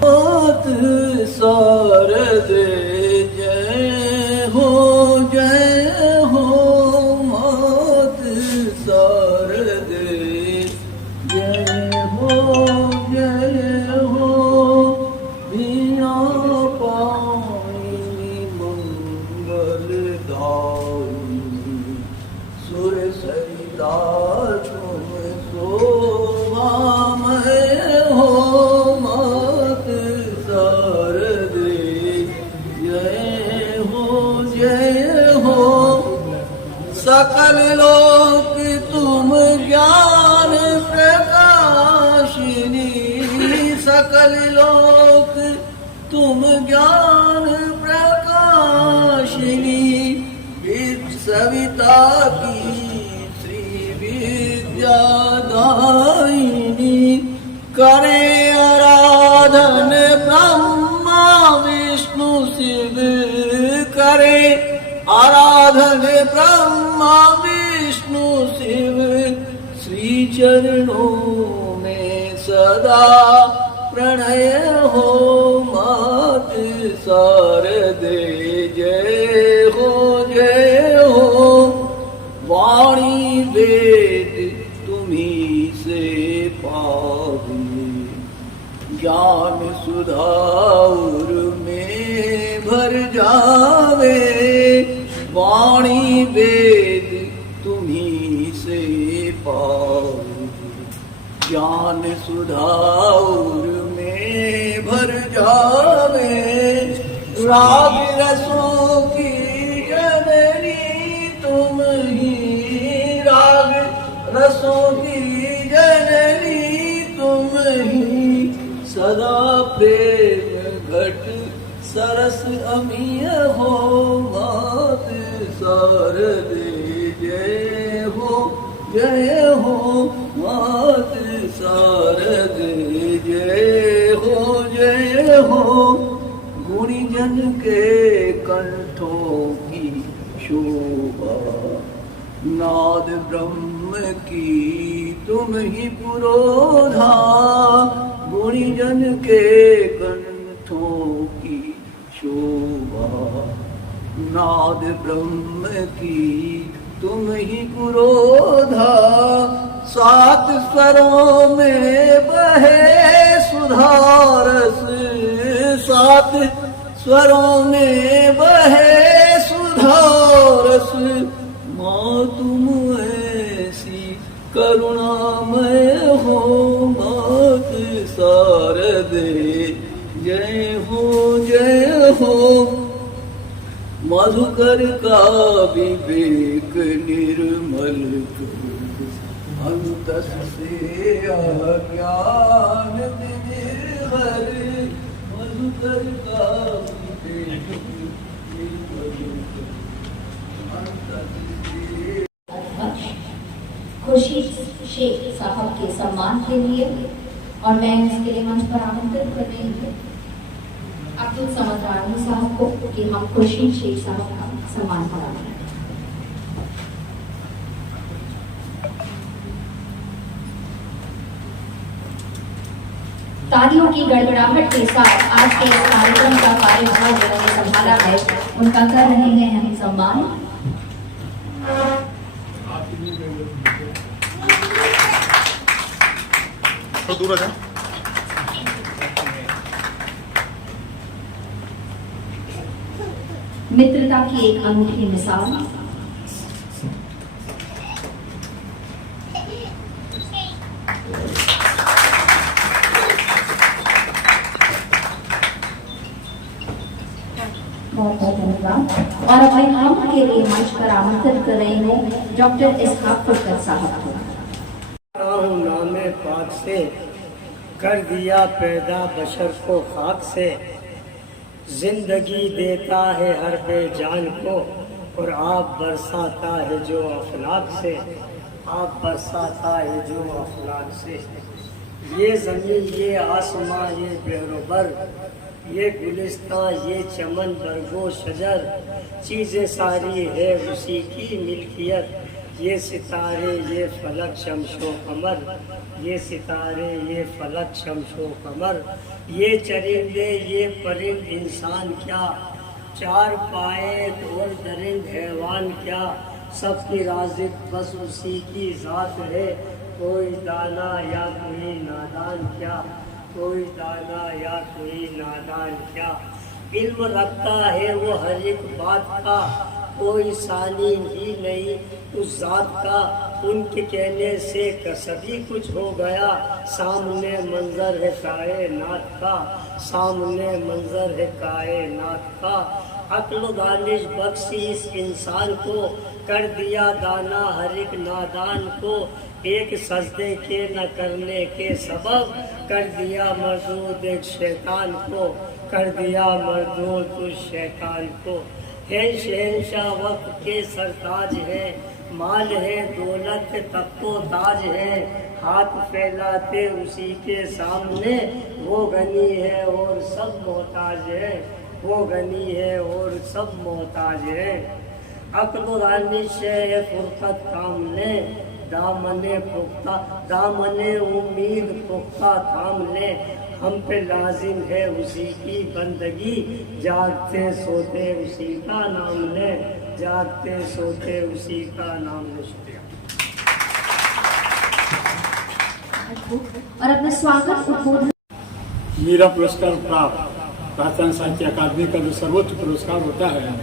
मौत शारद जय हो मौत शारद जय हो बिना पानी मंगल दायिनी सुर सरिता तुम शोभामय हो मौत शारद जय हो सकल लोक तुम ज्ञान प्रकाशिनी सकल लोक तुम ज्ञान प्रकाशिनी सविता की श्री विद्यादायिनी करे आराधन ब्रह्मा विष्णु शिव करे आराधन ब्रह्मा विष्णु शिव श्री चरणों में सदा प्रणय हो मात शारद जय हो वाणी वेद तुम्ही से पावे ज्ञान सुधार में भर जावे वाणी वेद तुम्ही से पावे ज्ञान सुधार में भर जावे राग रसों की जननी तुम ही राग रसों की जननी तुम ही सदा प्रेम घट सरस अमीय हो मात शारद जय हो मात शारद जय हो गुणीजन के कंठों की शोभा नाद ब्रह्म की तुम ही पुरोधा गुणीजन के कंठों की शोभा नाद ब्रह्म की तुम ही पुरोधा सात स्वरों में बहे सुधारस सात स्वरों में बहे सुधारस माँ तुम ऐसी करुणामय हो मात शारद जय हो मधुकर का विवेक निर्मल अंतस से अज्ञान निर्भर मधुकर का विवेक खुर्शीद शेख साहब के सम्मान के लिए और मैं इसके लिए मंच पर आमंत्रित कर रही हूँ अब्दुल समद रानी साहब को कि हम खुर्शीद शेख साहब का सम्मान कराएं। तालियों की गड़गड़ाहट के साथ आज के इस कार्यक्रम का कार्यभार जिन्होंने संभाला है उनका कर रहे हैं हम सम्मान। दूर है मित्रता की एक अनूठी मिसाल बहुत धन्यवाद। और अपने काम के लिए मंच पर आमंत्रित कर रहे हैं डॉक्टर इसहाक फुटकर साहब को। नामे पाक से कर दिया पैदा बशर को खाक से जिंदगी देता है हर बेजान को और आप बरसाता है जो अफलाक से आप बरसाता है जो अफलाक से ये ज़मीन ये आसमां ये बेरोबर ये गुलिस्तां ये चमन बरगो शजर चीज़ें सारी है उसी की मिल्कियत ये सितारे ये फलक शमशो कमर, ये सितारे ये फलक शमशो कमर, ये चरिंदे ये परिंद इंसान क्या, चार पाए और दरिंद हैवान क्या, सबकी राज़िक बस उसी की ज़ात है, कोई दाना या कोई नादान क्या, कोई दाना या कोई नादान क्या। इल्म रखता है वो हर एक बात का, कोई सानी ही नहीं उस ज़ात का, उनके कहने से कसभी कुछ हो गया, सामने मंजर है कायनात का, सामने मंजर है कायनात का। अक्ल दानिश बख्शी इस इंसान को, कर दिया दाना हर एक नादान को, एक सजदे के न करने के सबब, कर दिया मरदूद एक शैतान को, कर दिया मरदूद उस शैतान को। है शहंशाह वक्त के सरताज है, माल है दौलत तख्तो ताज है, हाथ फैलाते उसी के सामने, वो गनी है और सब मोहताज है, वो गनी है और सब मोहताज है। अक्ल दानिश है फुर्सत काम ले, दामने पुख्ता दामने उम्मीद पुख्ता थाम ले, हम पे लाजिम है उसी की बंदगी, जागते सोते उसी का नाम ले, जागते सोते उसी का नाम ले। शुक्रिया। और अपना स्वागत उद्बोधन। मीरा पुरस्कार प्राप्त राजस्थान साहित्य अकादमी का जो सर्वोच्च पुरस्कार होता है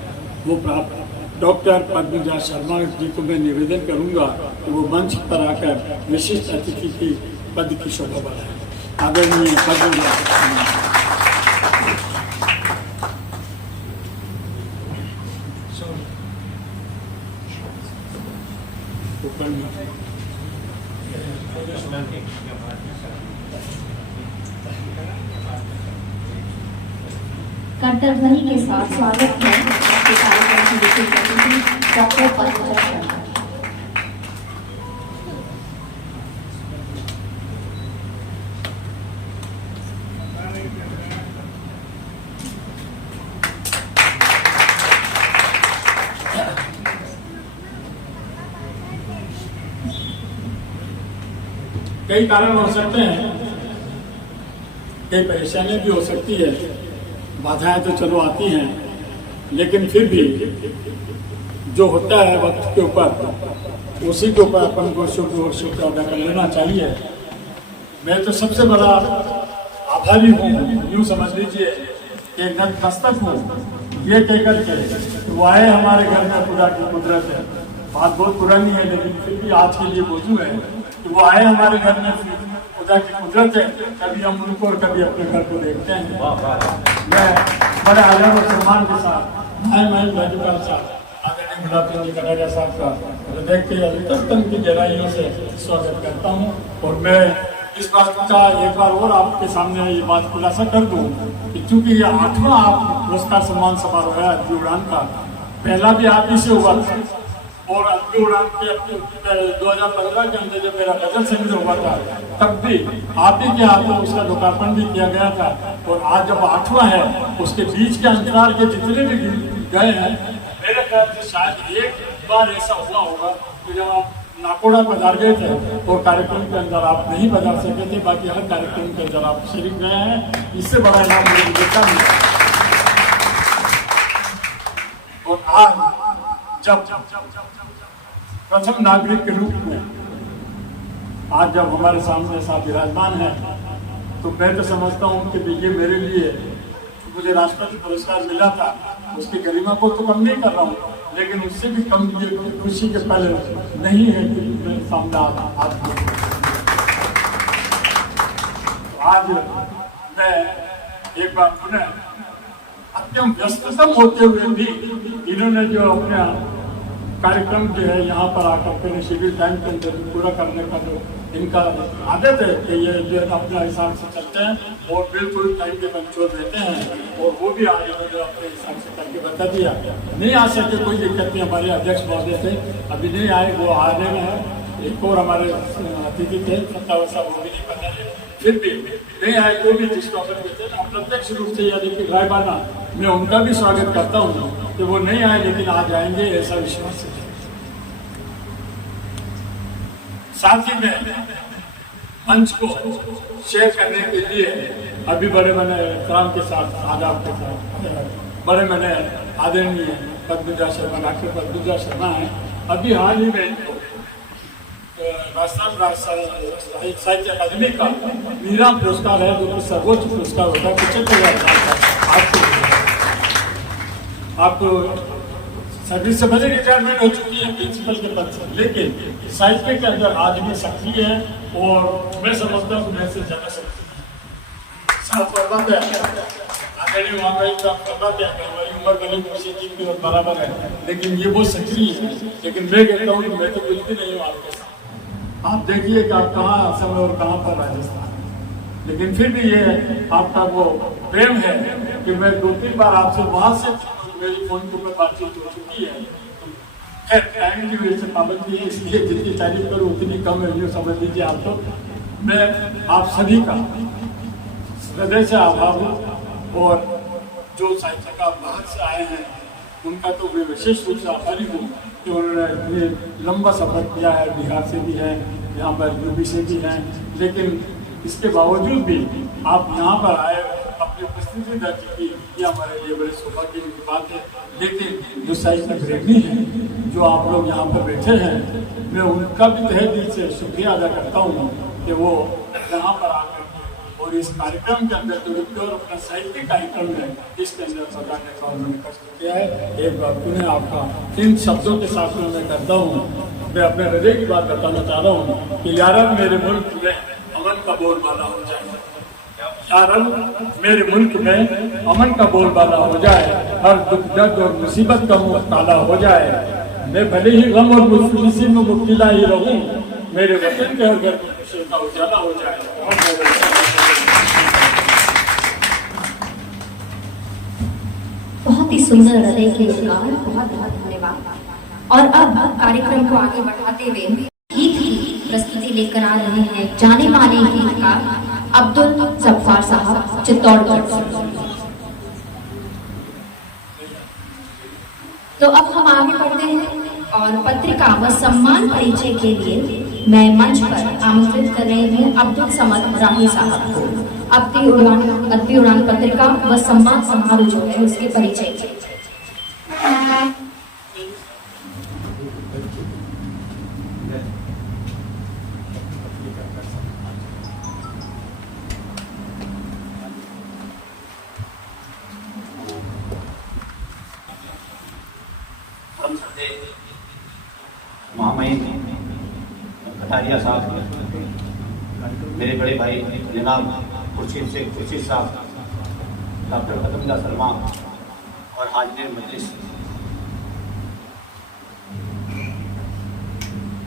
वो प्राप्त डॉक्टर पद्मजा शर्मा जी को मैं निवेदन करूंगा कि वो मंच पर आकर विशिष्ट अतिथि की पद की शोभा बढ़ाएं। आदरणीय पद्मजा कर्तव्य ध्वनि के साथ स्वागत है आपके कार्यक्रम की विशेष अतिथि डॉक्टर पद्मजा शर्मा। कई कारण हो सकते हैं, कई परेशानियां भी हो सकती है, बाधाएं तो चलो आती हैं, लेकिन फिर भी जो होता है वक्त के ऊपर उसी के ऊपर अपन को शुक्र अदा कर लेना चाहिए। मैं तो सबसे बड़ा आभारी हूँ, यूँ समझ लीजिए कि नतमस्तक हूँ ये कहकर के वो आए हमारे घर में खुदा की कुदरत है। बात बहुत पुरानी है लेकिन फिर भी आज के लिए मौजूद है कि वो आए हमारे घर में, खुदा की कुदरत है। कभी हम उनको और कभी अपने घर को देखते हैं। मैं बड़े आदर और सम्मान के साथ भाई साहब आदरणीय मुलाकात कटारिया साहब का हृदय के अंतस्तन की गहराइयों से स्वागत करता हूँ। और मैं इस बात का एक बार और आपके सामने ये बात खुलासा कर दूँ कि चूंकि ये 8वां आप पुरस्कार सम्मान समारोह है अद्भुत उड़ान का, पहला भी आप ही से हुआ था और अद्भुत उड़ान के 2015 के अंदर जब मेरा गजल संग्रह हुआ था तब भी आप ही के हाथों उसका लोकार्पण भी किया गया था। और आज जब 8वां है उसके बीच के अंतराल के जितने भी गए हैं, मेरे ख्याल से शायद एक बार ऐसा हुआ होगा कि जब आप नाकोड़ा पधार गए थे और कार्यक्रम के अंदर आप नहीं पधार सके थे, बाकी हर कार्यक्रम के अंदर आप शरीक रहे हैं। इससे बड़ा नाम मुझे देखा नहीं। और आज जब प्रथम नागरिक के रूप में आज जब हमारे सामने साथ विराजमान है तो मैं तो समझता हूँ कि ये मेरे लिए मुझे राष्ट्रपति पुरस्कार मिला था उसकी गरिमा को तो कम नहीं कर रहा हूँ, लेकिन उससे भी कम ये खुशी के पहले नहीं है कि मेरे सामने आज मैं एक बार पुनः अत्यंत व्यस्ततम होते हुए भी इन्होंने जो अपने कार्यक्रम जो है यहाँ पर आकर अपने शेड्यूल टाइम के अंदर पूरा करने का जो इनका आदत है कि ये जो अपने हिसाब से चलते हैं और बिल्कुल टाइम के कंट्रोल रहते हैं। और वो भी आज इन्होंने अपने हिसाब से करके बता दिया। नहीं आ सके कोई दिक्कत नहीं, हमारे अध्यक्ष महोदय थे अभी नहीं आए, वो आने में है। एक और हमारे अतिथि थे सत्तावर साहब, वो भी नहीं पता है, फिर भी नहीं आए तो भी जिस टॉपिक में थे अप्रत्यक्ष रूप से यानी कि रायबाना मैं उनका भी स्वागत करता हूँ कि वो नहीं आए लेकिन आज आएंगे, ऐसा विश्वास है। साथ ही में मंच को शेयर करने के लिए अभी बड़े मैंने एहतराम के साथ आदाब के साथ बड़े मैंने आदरणीय पद्मजा शर्मा, डॉक्टर पद्मजा शर्मा है। अभी हाल ही में राजस्थान साहित्य अकादमी का मीरा पुरस्कार है, जो कि सर्वोच्च पुरस्कार होता है 75,000 आप सर्विस से भले रिटायरमेंट हो चुकी है प्रिंसिपल के पद से, लेकिन साहित्य के अंदर आज भी सक्रिय है और मैं समझता हूँ मैं से ज्यादा सक्रिय साथ प्रबंध है। आदरणीय महामहिम का प्रबंध है, हमारी उम्र भले किसी चीज की बराबर है, लेकिन ये बहुत सक्रिय है। लेकिन मैं कहता हूँ कि मैं तो कुछ भी नहीं हूँ आपके साथ। आप देखिए कि आप कहाँ असम और कहाँ पर राजस्थान, लेकिन फिर भी ये आपका वो प्रेम है कि मैं 2-3 बार आपसे वहां से मेरी फोन के ऊपर बातचीत हो चुकी है। खैर टाइम की वजह से पाबंदी है, इसलिए जितनी तारीफ करूँ उतनी कम है, ये समझ लीजिए आप। तो मैं आप सभी का हृदय से आभार हूँ और जो साहित्यकार बाहर से आए हैं उनका तो मैं विशेष रूप से आभारी हूँ कि उन्होंने ये लंबा सफर किया है। बिहार से भी है, यहाँ पर यूपी से भी हैं, लेकिन इसके बावजूद भी आप यहाँ पर आए, अपनी उपस्थिति दर्ज की, ये हमारे लिए बड़े सौभाग्य की बात है। लेकिन जो साहित्य प्रेमी है, जो आप लोग यहाँ पर बैठे हैं, मैं उनका भी तहे दिल से शुक्रिया अदा करता हूँ कि वो यहाँ पर आकर और इस कार्यक्रम के अंदर जो रुपये और अपना साहित्यिक कार्यक्रम है, इसके अंदर सजाने का उन्होंने कष्ट किया है। एक बार पुनः आपका इन शब्दों के साथ में मैं करता हूँ, मैं अपने हृदय की बात बताना चाह रहा हूँ कि यार मेरे मुल्क में अमन का बोलबाला हो जाए, यार मेरे मुल्क में अमन का बोलबाला हो जाए, हर दुख दर्द और मुसीबत का मुंह काला हो जाए। मैं भले ही गम और मुसीबत में मुब्तला ही रहूं, मेरे वतन के हर घर में खुशी का उजाला हो जाए। बहुत ही सुंदर हृदय के उद्गार, बहुत बहुत धन्यवाद। और अब कार्यक्रम को आगे बढ़ाते हुए गीत की प्रस्तुति लेकर आ रहे हैं जाने माने गीतकार अब्दुल जब्बार साहब चित्तौड़गढ़। तो अब हम आगे बढ़ते हैं और पत्रिका व सम्मान परिचय के लिए मैं मंच पर आमंत्रित कर रही हूँ अब्दुल समद राही साहब को। अब्दी उड़ान पत्रिका व सम्मान समारोह जो है उसके परिचय। महामहिम कटारिया साहब, मेरे बड़े भाई जनाब खुर्शीद साहब, डॉक्टर पद्मजा शर्मा और हाजिर मजलिस,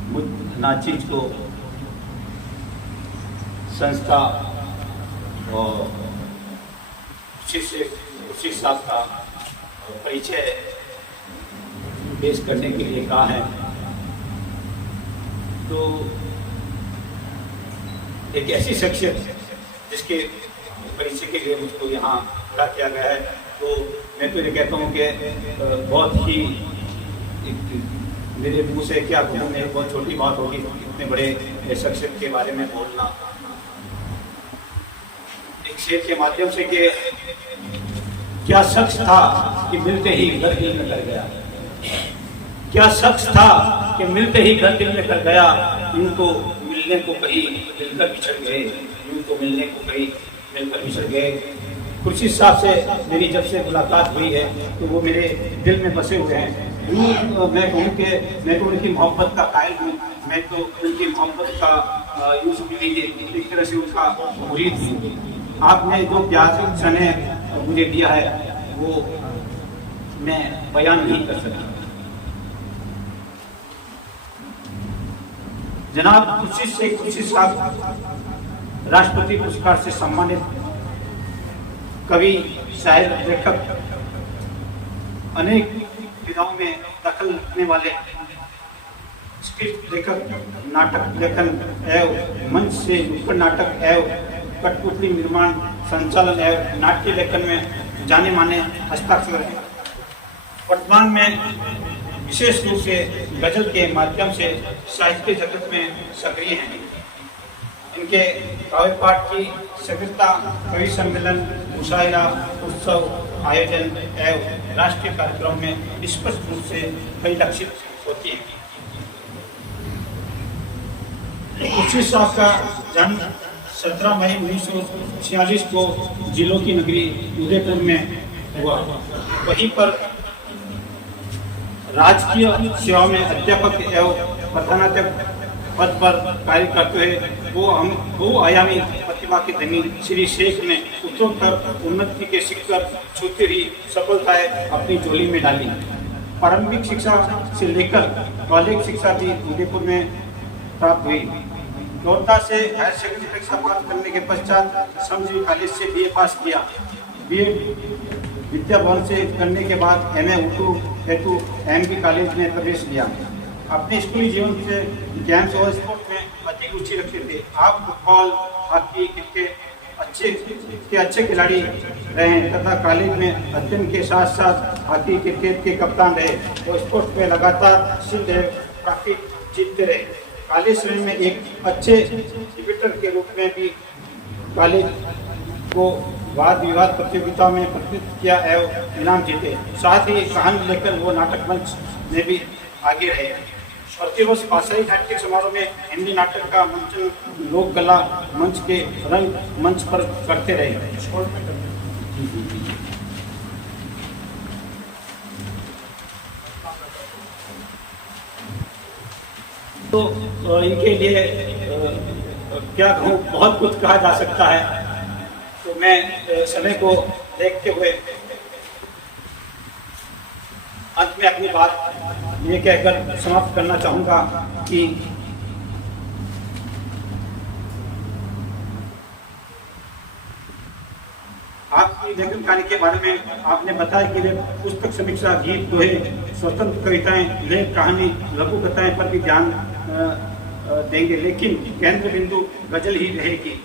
मुझ नाचीज को संस्था और खुर्शीद साहब का परिचय पेश करने के लिए कहा है। तो एक ऐसी शख्सियत जिसके परिचय के लिए मुझको यहाँ खड़ा किया गया है, तो मैं तो ये कहता हूँ कि बहुत ही मेरे मुँह से क्या कहूँ, मैं बहुत छोटी बात होगी इतने बड़े शख्सियत के बारे में बोलना। एक शेर के माध्यम से कि क्या शख्स था कि मिलते ही घर दिल में कर गया, क्या शख्स था कि मिलते ही घर दिल में कर गया, यूं तो मिलने को कहीं मिलकर बिछड़ गए, यूं तो मिलने को कहीं मिलकर बिछड़ गए। खुर्शीद साहब से मेरी जब से मुलाकात हुई है तो वो मेरे दिल में बसे हुए हैं। यूँ मैं कहूँ कि मैं तो उनकी मोहब्बत का कायल हूँ, मैं तो उनकी मोहब्बत का यूँ समझ लीजिए एक तरह से उनका मुरीद हूँ। आपने जो प्यार स्नेह मुझे दिया है वो मैं बयान नहीं कर सकता। जनाब खुर्शीद साहब राष्ट्रपति पुरस्कार से सम्मानित कवि, शायर, लेखक, अनेक विधाओं में दखल रखने वाले, स्क्रिप्ट लेखक, नाटक लेखन एवं मंच से नुक्कड़ नाटक एवं कठपुतली निर्माण, संचालन एवं नाट्य लेखन में जाने माने हस्ताक्षर हैं। वर्तमान में विशेष रूप से गजल के माध्यम से साहित्य जगत में सक्रिय हैं। इनके काव्य पाठ की सक्रियता कवि सम्मेलन, मुशायरा, उत्सव आयोजन एवं राष्ट्रीय कार्यक्रम में स्पष्ट रूप से परिलक्षित होती है। खुर्शीद साहब का जन्म 17 मई 1946 को जिलों की नगरी उदयपुर में हुआ। वहीं पर राजकीय सेवा में अध्यापक एवं प्रधानाध्यापक पद पर कार्य करते हुए वो बहुआयामी प्रतिभा के धनी श्री शेख ने उत्तरोत्तर उन्नति के शिखर छूती हुई सफलताएं अपनी झोली में डाली। प्रारंभिक शिक्षा से लेकर कॉलेज शिक्षा भी उदयपुर में प्राप्त हुई। रोहता से हायर सेकेंडरी परीक्षा पास करने के पश्चात श्रमजीवी कॉलेज से BA पास किया। BA विद्या भवन से करने के बाद MA उर्दू हेतु MB कॉलेज में प्रवेश लिया। अपने स्कूली जीवन से गेम्स और स्पोर्ट्स में अधिक रुचि रखते थे। आप फुटबॉल, हॉकी, क्रिकेट अच्छे खिलाड़ी रहे तथा कॉलेज में अध्ययन के साथ साथ हॉकी, क्रिकेट के कप्तान रहे और स्पोर्ट्स में लगातार सिल्ड ट्रॉफी जीतते रहे। कॉलेज समय में एक अच्छे डिबेटर के रूप में भी कॉलेज को वाद विवाद प्रतियोगिता में प्रतिनिधित्व किया एवं इनाम जीते। साथ ही कहानी लेकर वो नाटक मंच में भी आगे रहे। प्रतिवर्ष भाषाई साहित्यिक समारोह में हिंदी नाटक का मंचन लोक कला मंच के रंग मंच पर करते रहे। तो इनके लिए क्या कहूँ, बहुत कुछ कहा जा सकता है। तो मैं समय को देखते हुए अंत में अपनी बात ये कहकर समाप्त करना चाहूँगा कि आपकी लेखन कार्य के बारे में आपने बताया कि वे पुस्तक समीक्षा, गीत, दोहे, स्वतंत्र कविताएं, लेख, कहानी, लघु कथाएं पर भी ध्यान देंगे, लेकिन केंद्र बिंदु गजल ही रहेगी।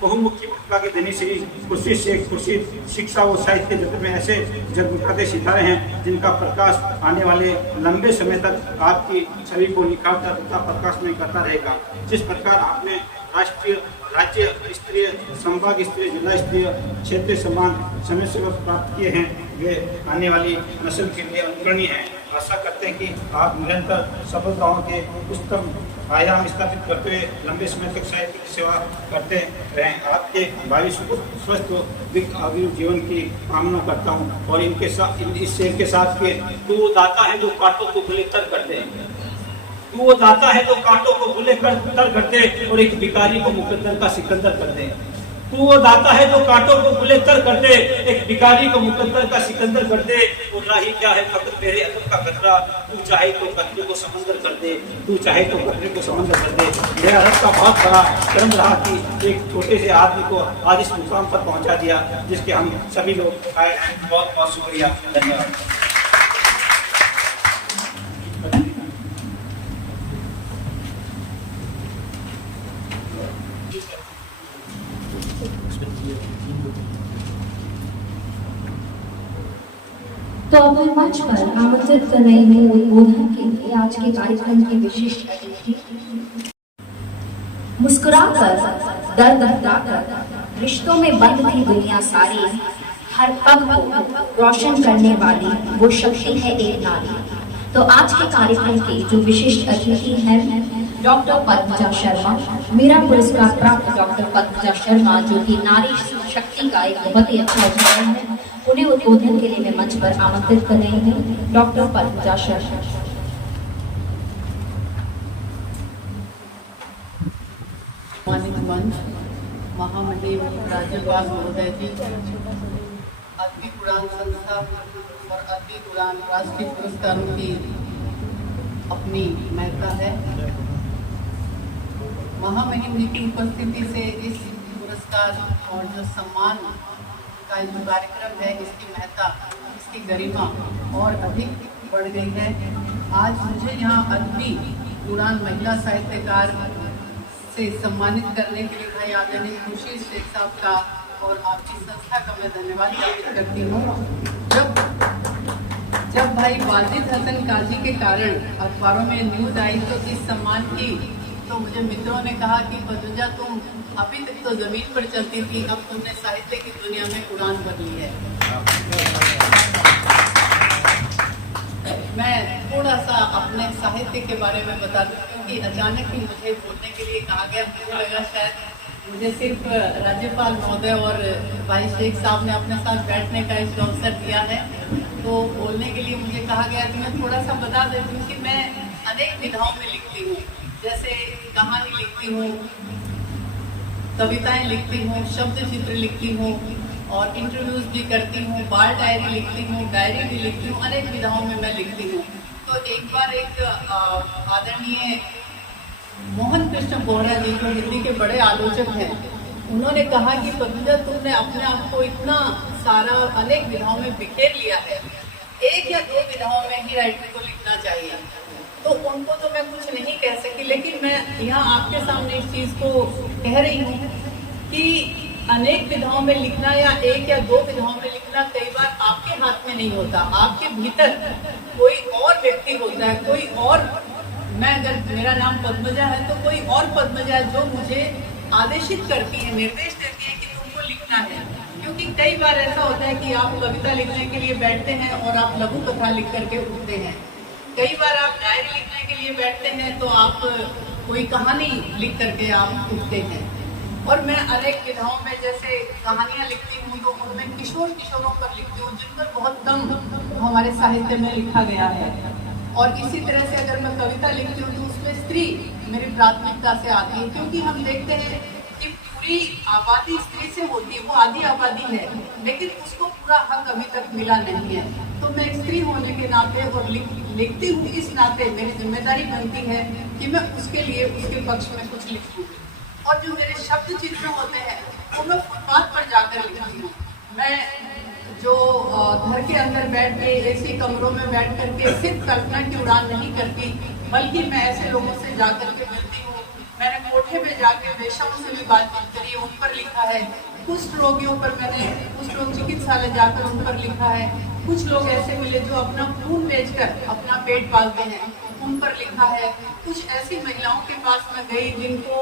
बहुमुखी प्रतिभा के धनी श्री खुर्शीद शेख खुर्शीद शिक्षा व साहित्य जगत में ऐसे जगमगाते सितारे हैं जिनका प्रकाश आने वाले लंबे समय तक आपकी छवि को निखारता तथा प्रकाशमय करता रहेगा। जिस प्रकार आपने राष्ट्रीय, राज्य स्तरीय, संभाग स्तरीय, जिला स्तरीय, क्षेत्रीय सम्मान समय से प्राप्त किए हैं, वे आने वाली नस्ल के लिए अनुकरणीय हैं। आशा करते हैं कि आप निरंतर सफलताओं के उच्चतम आयाम स्थापित करते हुए लंबे समय तक साहित्य की सेवा करते रहें। आपके भावी स्वस्थ आयु जीवन की कामना करता हूँ और इनके साथ इस शेर के साथ के तू वो दाता है जो कांटों को भूले तर कर दे, तू वो दाता है जो कांटों को भूले तर कर दे और एक भिखारी को मुकद्दर का सिकंदर कर दे। तू वो दाता है जो कांटों को भूले तर कर दे, एक भिखारी को मुकद्दर का सिकंदर कर दे। और राही क्या है फकत मेरे अदब का खतरा, तू चाहे तो कतरे को समंदर कर दे, तू चाहे तो कतरे को समंदर कर दे। मेरा रब का बहुत बड़ा कर्म रहा कि एक छोटे से आदमी को आज इस मुकाम पर पहुंचा दिया जिसके हम सभी लोग आए हैं। बहुत बहुत शुक्रिया, धन्यवाद। तो अब हम मंच पर आमंत्रित कर रहे हैं उद्बोधन के लिए आज के कार्यक्रम की विशिष्ट अतिथि, मुस्कुराकर दर्द हटाकर रिश्तों में बंद थी दुनिया सारी, हर पग को रोशन करने वाली वो शक्ति है एक नारी। तो आज के कार्यक्रम के जो विशिष्ट अतिथि हैं डॉक्टर पद्मजा शर्मा, मेरा पुरस्कार प्राप्त डॉक्टर पद्मजा शर्मा, जो कि नारी शक्ति का एक बहुत ही अच्छा उदाहरण है, उन्हें उद्बोधन के लिए मैं मंच पर आमंत्रित कर रही हूँ। डॉक्टर पद्मजा शर्मा। मंच महामहिम राज्यपाल महोदय जी, अद्वित उड़ान संस्था और अद्वित उड़ान राष्ट्रीय पुरस्कारों की अपनी महत्ता है। महामहिम जी की उपस्थिति से इस पुरस्कार और जो सम्मान का जो कार्यक्रम है, इसकी महत्ता, इसकी गरिमा और अधिक बढ़ गई है। आज मुझे यहाँ अद्वित उड़ान महिला साहित्यकार से सम्मानित करने के लिए भाई आदरणीय खुर्शीद शेख साहब का और आपकी संस्था का मैं धन्यवाद ज्ञापित करती हूँ। जब जब भाई वाजिद हसन काजी के कारण अखबारों में न्यूज आई तो इस सम्मान की, तो मुझे मित्रों ने कहा कि पदुजा तुम अभी तक तो जमीन पर चलती थी, अब तुमने साहित्य की दुनिया में उड़ान भर ली है। मैं थोड़ा सा अपने साहित्य के बारे में बता दूं, क्योंकि अचानक ही मुझे बोलने के लिए कहा गया। मुझे लगा शायद मुझे सिर्फ राज्यपाल महोदय और भाई शेख साहब ने अपने साथ बैठने का इस अवसर दिया है, तो बोलने के लिए मुझे कहा गया कि मैं थोड़ा सा बता देती हूँ कि मैं अनेक विधाओं में लिखती हूँ। जैसे कहानी लिखती हूँ, कविताएं लिखती हूँ, शब्द चित्र लिखती हूँ और इंटरव्यूज भी करती हूँ, बाल डायरी लिखती हूँ, डायरी भी लिखती हूँ, अनेक विधाओं में मैं लिखती हूँ। तो एक बार एक आदरणीय मोहन कृष्ण बोहरा जी, जो हिंदी के बड़े आलोचक हैं, उन्होंने कहा कि पदुजा तुमने अपने आप को इतना सारा अनेक विधाओं में बिखेर लिया है, एक या दो विधाओं में ही राइटर को लिखना चाहिए। तो उनको तो मैं कुछ नहीं कह सकी, लेकिन मैं यहाँ आपके सामने इस चीज को कह रही हूँ कि अनेक विधाओं में लिखना या एक या दो विधाओं में लिखना कई बार आपके हाथ में नहीं होता। आपके भीतर कोई और व्यक्ति होता है, कोई और, मैं अगर मेरा नाम पद्मजा है तो कोई और पद्मजा है जो मुझे आदेशित करती है, निर्देश देती है कि तुमको लिखना है। क्योंकि कई बार ऐसा होता है कि आप कविता लिखने के लिए बैठते हैं और आप लघु कथा लिख करके उठते हैं। कई बार आप डायरी लिखने के लिए बैठते हैं तो आप कोई कहानी लिख करके आप उठते हैं। और मैं अनेक विधाओं में जैसे कहानियां लिखती हूँ तो उनमें किशोरों पर लिखती हूँ, जिन पर बहुत कम हमारे साहित्य में लिखा गया है। और इसी तरह से अगर मैं कविता लिखती हूँ तो उसमें स्त्री मेरी प्राथमिकता से आती है, क्योंकि हम देखते हैं कि पूरी आबादी स्त्री से होती है, वो आधी आबादी है, लेकिन उसको पूरा हक अभी तक मिला नहीं है। तो मैं स्त्री होने के नाते और लिखती हूँ इस नाते मेरी जिम्मेदारी बनती है कि मैं उसके लिए, उसके पक्ष में कुछ लिखूँ। और जो मेरे शब्द चित्र होते हैं वो मैं फुटपाथ पर जाकर लिखती हूँ। मैं जो घर के अंदर बैठ के ऐसी कमरों में बैठ करके सिर्फ कल्पना की उड़ान नहीं करती, बल्कि मैं ऐसे लोगों से जाकर के मिलती हूँ। मैंने कोठे में जाके वेश्याओं से भी बातचीत करी है, उन पर लिखा है। कुष्ठ रोगियों पर मैंने कुष्ठ रोग चिकित्सालय जाकर उन पर लिखा है। कुछ लोग ऐसे मिले जो अपना खून बेचकर अपना पेट पालते हैं, उन पर लिखा है। कुछ ऐसी महिलाओं के पास मैं गई जिनको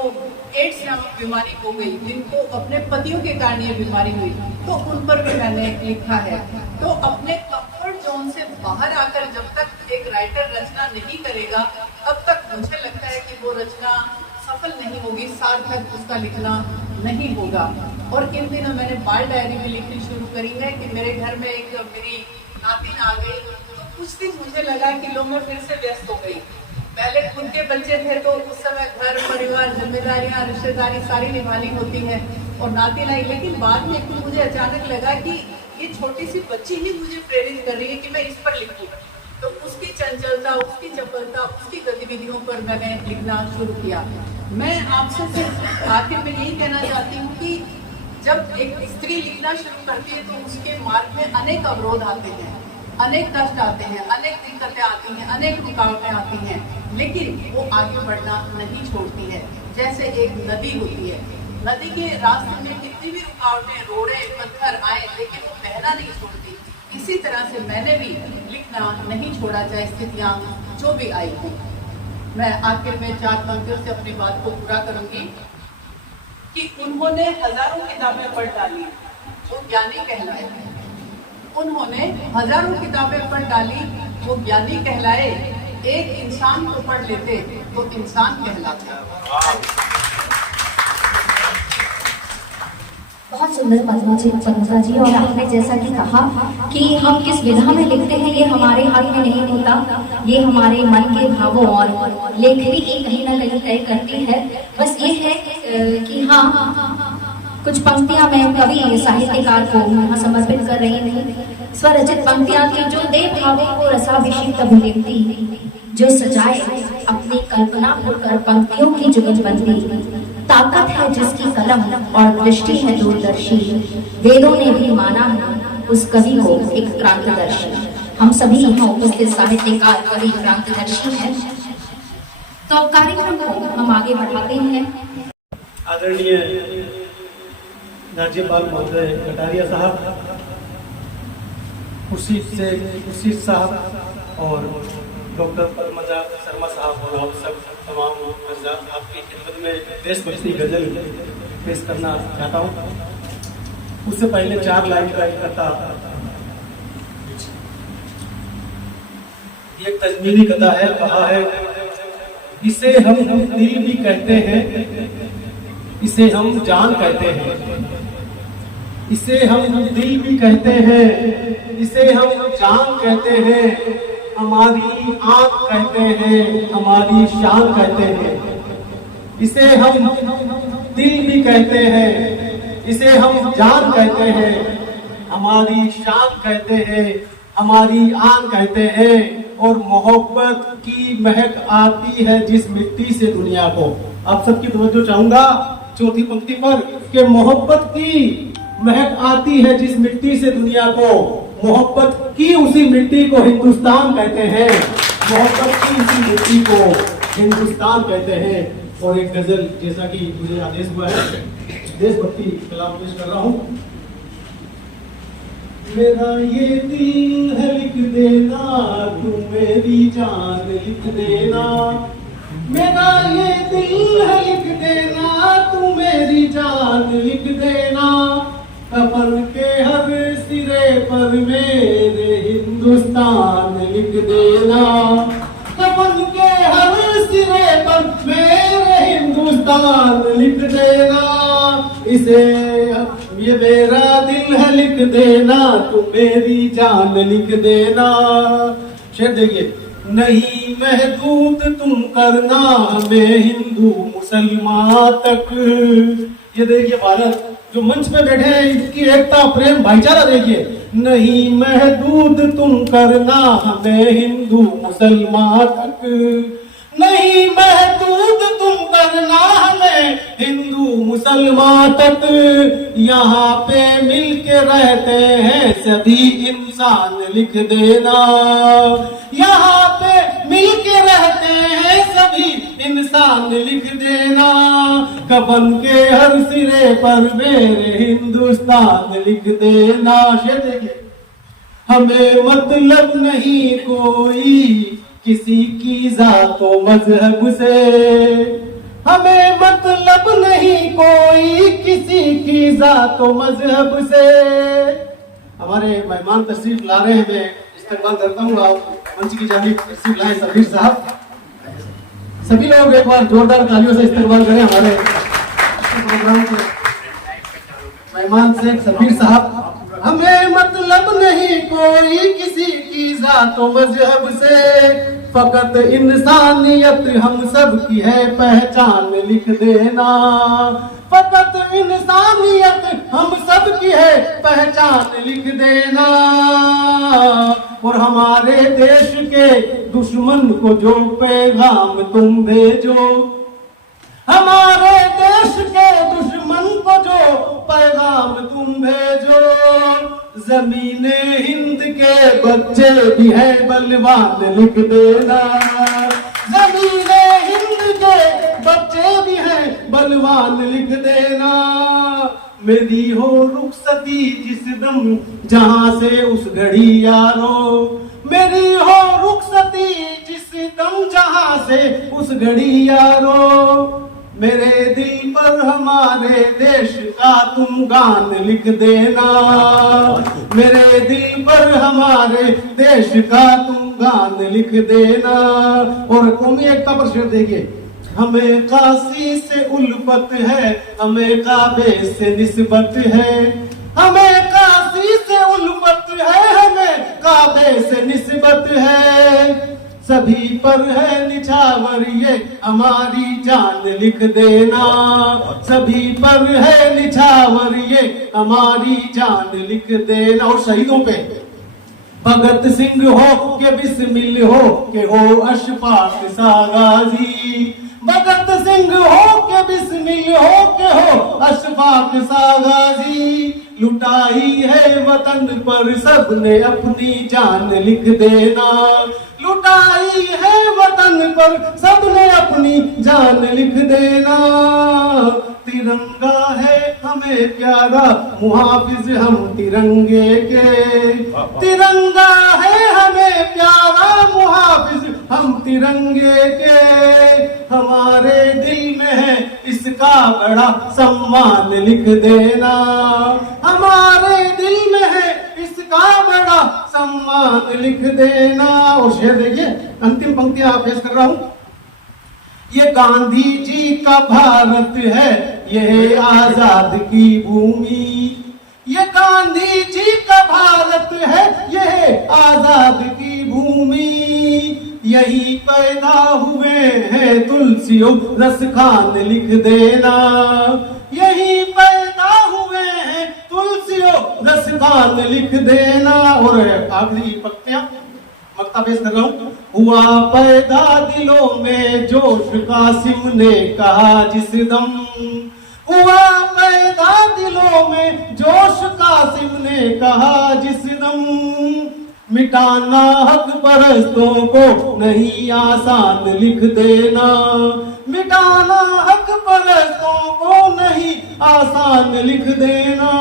एड्स नामक बीमारी हो गई, जिनको अपने पतियों के कारण ये बीमारी हुई, तो उन पर भी मैंने लिखा है। तो अपने कंफर्ट जोन से बाहर आकर जब तक एक राइटर रचना नहीं करेगा, तब तक मुझे लगता है कि वो रचना सफल नहीं होगी, सार्थक उसका लिखना नहीं होगा। और इन दिनों मैंने बाल डायरी भी लिखनी शुरू करी है कि मेरे घर में एक मेरी नातिन आ गई, तो कुछ दिन मुझे लगा कि लो मैं फिर से व्यस्त हो गई। पहले खुद के बच्चे थे तो उस समय घर परिवार जिम्मेदारियां रिश्तेदारी सारी निभानी होती है और नातिन आई, लेकिन बाद में तो मुझे अचानक लगा कि ये छोटी सी बच्ची ही मुझे प्रेरित कर रही है कि मैं इस पर लिखूं। तो उसकी चंचलता, उसकी चपलता, उसकी गतिविधियों पर मैंने लिखना शुरू किया। मैं आपसे सिर्फ आखिर में यही कहना चाहती हूँ कि जब एक स्त्री लिखना शुरू करती है तो उसके मार्ग में अनेक अवरोध आते हैं, अनेक कष्ट आते हैं, अनेक दिक्कतें आती हैं, अनेक रुकावटें आती हैं, लेकिन वो आगे बढ़ना नहीं छोड़ती है। जैसे एक नदी होती है, नदी के रास्ते में कितनी भी रुकावटें, रोड़े, पत्थर आए, लेकिन वो बहना नहीं छोड़ती। इसी तरह से मैंने भी लिखना नहीं छोड़ा, चाहे स्थितियाँ जो भी आई हो। मैं आखिर में 4 पंक्तियों से अपनी बात को पूरा करूंगी कि उन्होंने हजारों किताबें पढ़ डाली, वो ज्ञानी कहलाए। उन्होंने हजारों किताबें पढ़ डाली, वो ज्ञानी कहलाए। एक इंसान को पढ़ लेते तो इंसान कहलाते। बहुत सुंदर पद्मजा जी। और आपने जैसा कि कहा कि हम किस विधा में लिखते हैं ये हमारे हाथ में नहीं होता, ये हमारे मन के भावों और लेखनी ही कहीं ना कहीं तय करती है। बस ये है कि हाँ, कुछ पंक्तियां मैं कवि साहित्यकार को यहाँ समर्पित कर रही हूँ। स्वरचित पंक्तियां की जो दे भावों को रसाभिषेक अभिव्यक्ति, जो सजाए अपनी कल्पना को कर पंक्तियों की जुगलबंदी। ताकत है जिसकी कलम और दृष्टि है दूरदर्शी, वेदों ने भी माना है उस कवि को एक क्रांतिदर्शी। हम सभी यहाँ उपस्थित साहित्यकार कवि क्रांतिदर्शी हैं। तो कार्यक्रम को हम आगे बढ़ाते हैं। आदरणीय राज्यपाल महोदय कटारिया साहब, खुर्शीद साहब और डॉक्टर पद्मजा शर्मा साहब और आप सब तमाम हज़रात, आपकी खिदमत में देशभक्ति गजल पेश करना चाहता हूँ। उससे पहले 4 लाइन का कथा, ये तजमीरी कथा है। कहा है, इसे हम दिल भी कहते हैं, इसे हम जान कहते हैं, इसे हम दिल भी कहते हैं, इसे हम जान कहते हैं, हमारी आंख कहते हैं, हमारी शान कहते हैं। इसे हम दिल भी कहते हैं, इसे हम जान कहते हैं, हमारी शान कहते हैं, हमारी आन कहते हैं। और मोहब्बत की महक आती है जिस मिट्टी से दुनिया को। आप सबकी तवज्जो चाहूंगा चौथी पंक्ति पर कि मोहब्बत की महक आती है जिस मिट्टी से दुनिया को, मोहब्बत की उसी मिट्टी को हिंदुस्तान कहते हैं, मोहब्बत की उसी मिट्टी को हिंदुस्तान कहते हैं। और एक गजल, जैसा कि मुझे आदेश हुआ है, देशभक्ति कलाम पेश कर रहा हूँ। मेरा ये दिल है लिख देना, तू मेरी जान लिख देना, मेरा ये दिल है लिख देना, तू मेरी जान लिख देना, कफन के हर सिरे पर मेरे हिंदुस्तान लिख देना, कफन के हर सिरे पर मेरे हिंदुस्तान लिख देना। इसे ये मेरा दिल है लिख देना, तू मेरी जान लिख देना। शेर देखिए, नहीं महदूद तुम करना हमें हिंदू मुसलमान तक। ये देखिए भारत जो मंच पे बैठे हैं, इनकी एकता प्रेम भाईचारा देखिए। नहीं महदूद तुम करना हमें हिंदू मुसलमान तक, नहीं महदूद तुम करना हमें हिंदू मुसलमान तक। यहाँ पे मिलके रहते हैं सभी इंसान लिख देना, यहाँ पे मिलके रहते हैं सभी इंसान लिख देना, कफन के हर सिरे पर मेरे हिंदुस्तान लिख देना। शेर देखिए, हमें मतलब नहीं कोई किसी की जातो मजहब से, हमें मतलब नहीं कोई किसी की जातो मजहब से। हमारे मेहमान तशरीफ ला रहे हैं, मैं इस्तकबाल करता हूँ। आप मंच की जानिब तशरीफ लाए सबीर साहब। सभी लोग एक बार जोरदार तालियों से इस्तकबाल करें हमारे प्रोग्राम के मेहमान शेख सबीर साहब। हमें मतलब नहीं कोई किसी की जातो मजहब से, फकत इंसानियत हम सब की है पहचान लिख देना, फकत इंसानियत हम सब की है पहचान लिख देना। और हमारे देश के दुश्मन को जो पैगाम तुम भेजो, हमारे देश के दुश्मन को जो पैगाम तुम भेजो, जमीने हिंद के बच्चे भी है बलवान लिख देना, जमीने हिंद के बच्चे भी है बलवान लिख देना। मेरी हो रुखसती जिस दम जहां से उस घड़ी यारो, मेरी हो रुखसती जिस दम जहां से उस घड़ी यारो। मेरे दिल पर हमारे देश का तुम गान लिख देना, मेरे दिल पर हमारे देश का तुम गान लिख देना। और कौमी एकता पर शेर देखिए, हमें काशी से उल्फत है, हमें काबे से निस्बत है, हमें काशी से उल्फत है, हमें काबे से निस्बत है। सभी पर है निछावर ये हमारी जान लिख देना, सभी पर है निछावर ये हमारी जान लिख देना। और शहीदों पे भगत सिंह हो के बिस्मिल हो के हो अशफाक सा गाजी, भगत सिंह हो के बिस्मिल हो के हो अशफाक सा गाजी। लुटाई है वतन पर सबने अपनी जान लिख देना, लुटाई है वतन पर सबने अपनी जान लिख देना। तिरंगा है हमें प्यारा, मुहाफिज हम तिरंगे के। तिरंगा है हमें प्यारा, मुहाफिज हम तिरंगे के। हमारे दिल में है इसका बड़ा सम्मान लिख देना, हमारे दिल में है इसका बड़ा सम्मान लिख देना। और शेर देखिए, अंतिम पंक्तियां आप पेश कर रहा हूं। ये गांधी जी का भारत है, यह आजाद की भूमि। ये गांधी जी का भारत है, यह आजाद की भूमि। यही पैदा हुए हैं तुलसियों रस खान लिख देना, यही पैदा हुए हैं तुलसियों रस खान लिख देना। और आखिरी पंक्तियां मक्ता पेश कर रहा हूं। हुआ पैदा दिलों में जोश कासिम ने कहा जिस दम, हुआ पैदा दिलों में जोश कासिम ने कहा जिस दम। मिटाना हक परस्तों को नहीं आसान लिख देना, मिटाना हक परस्तों को नहीं आसान लिख देना।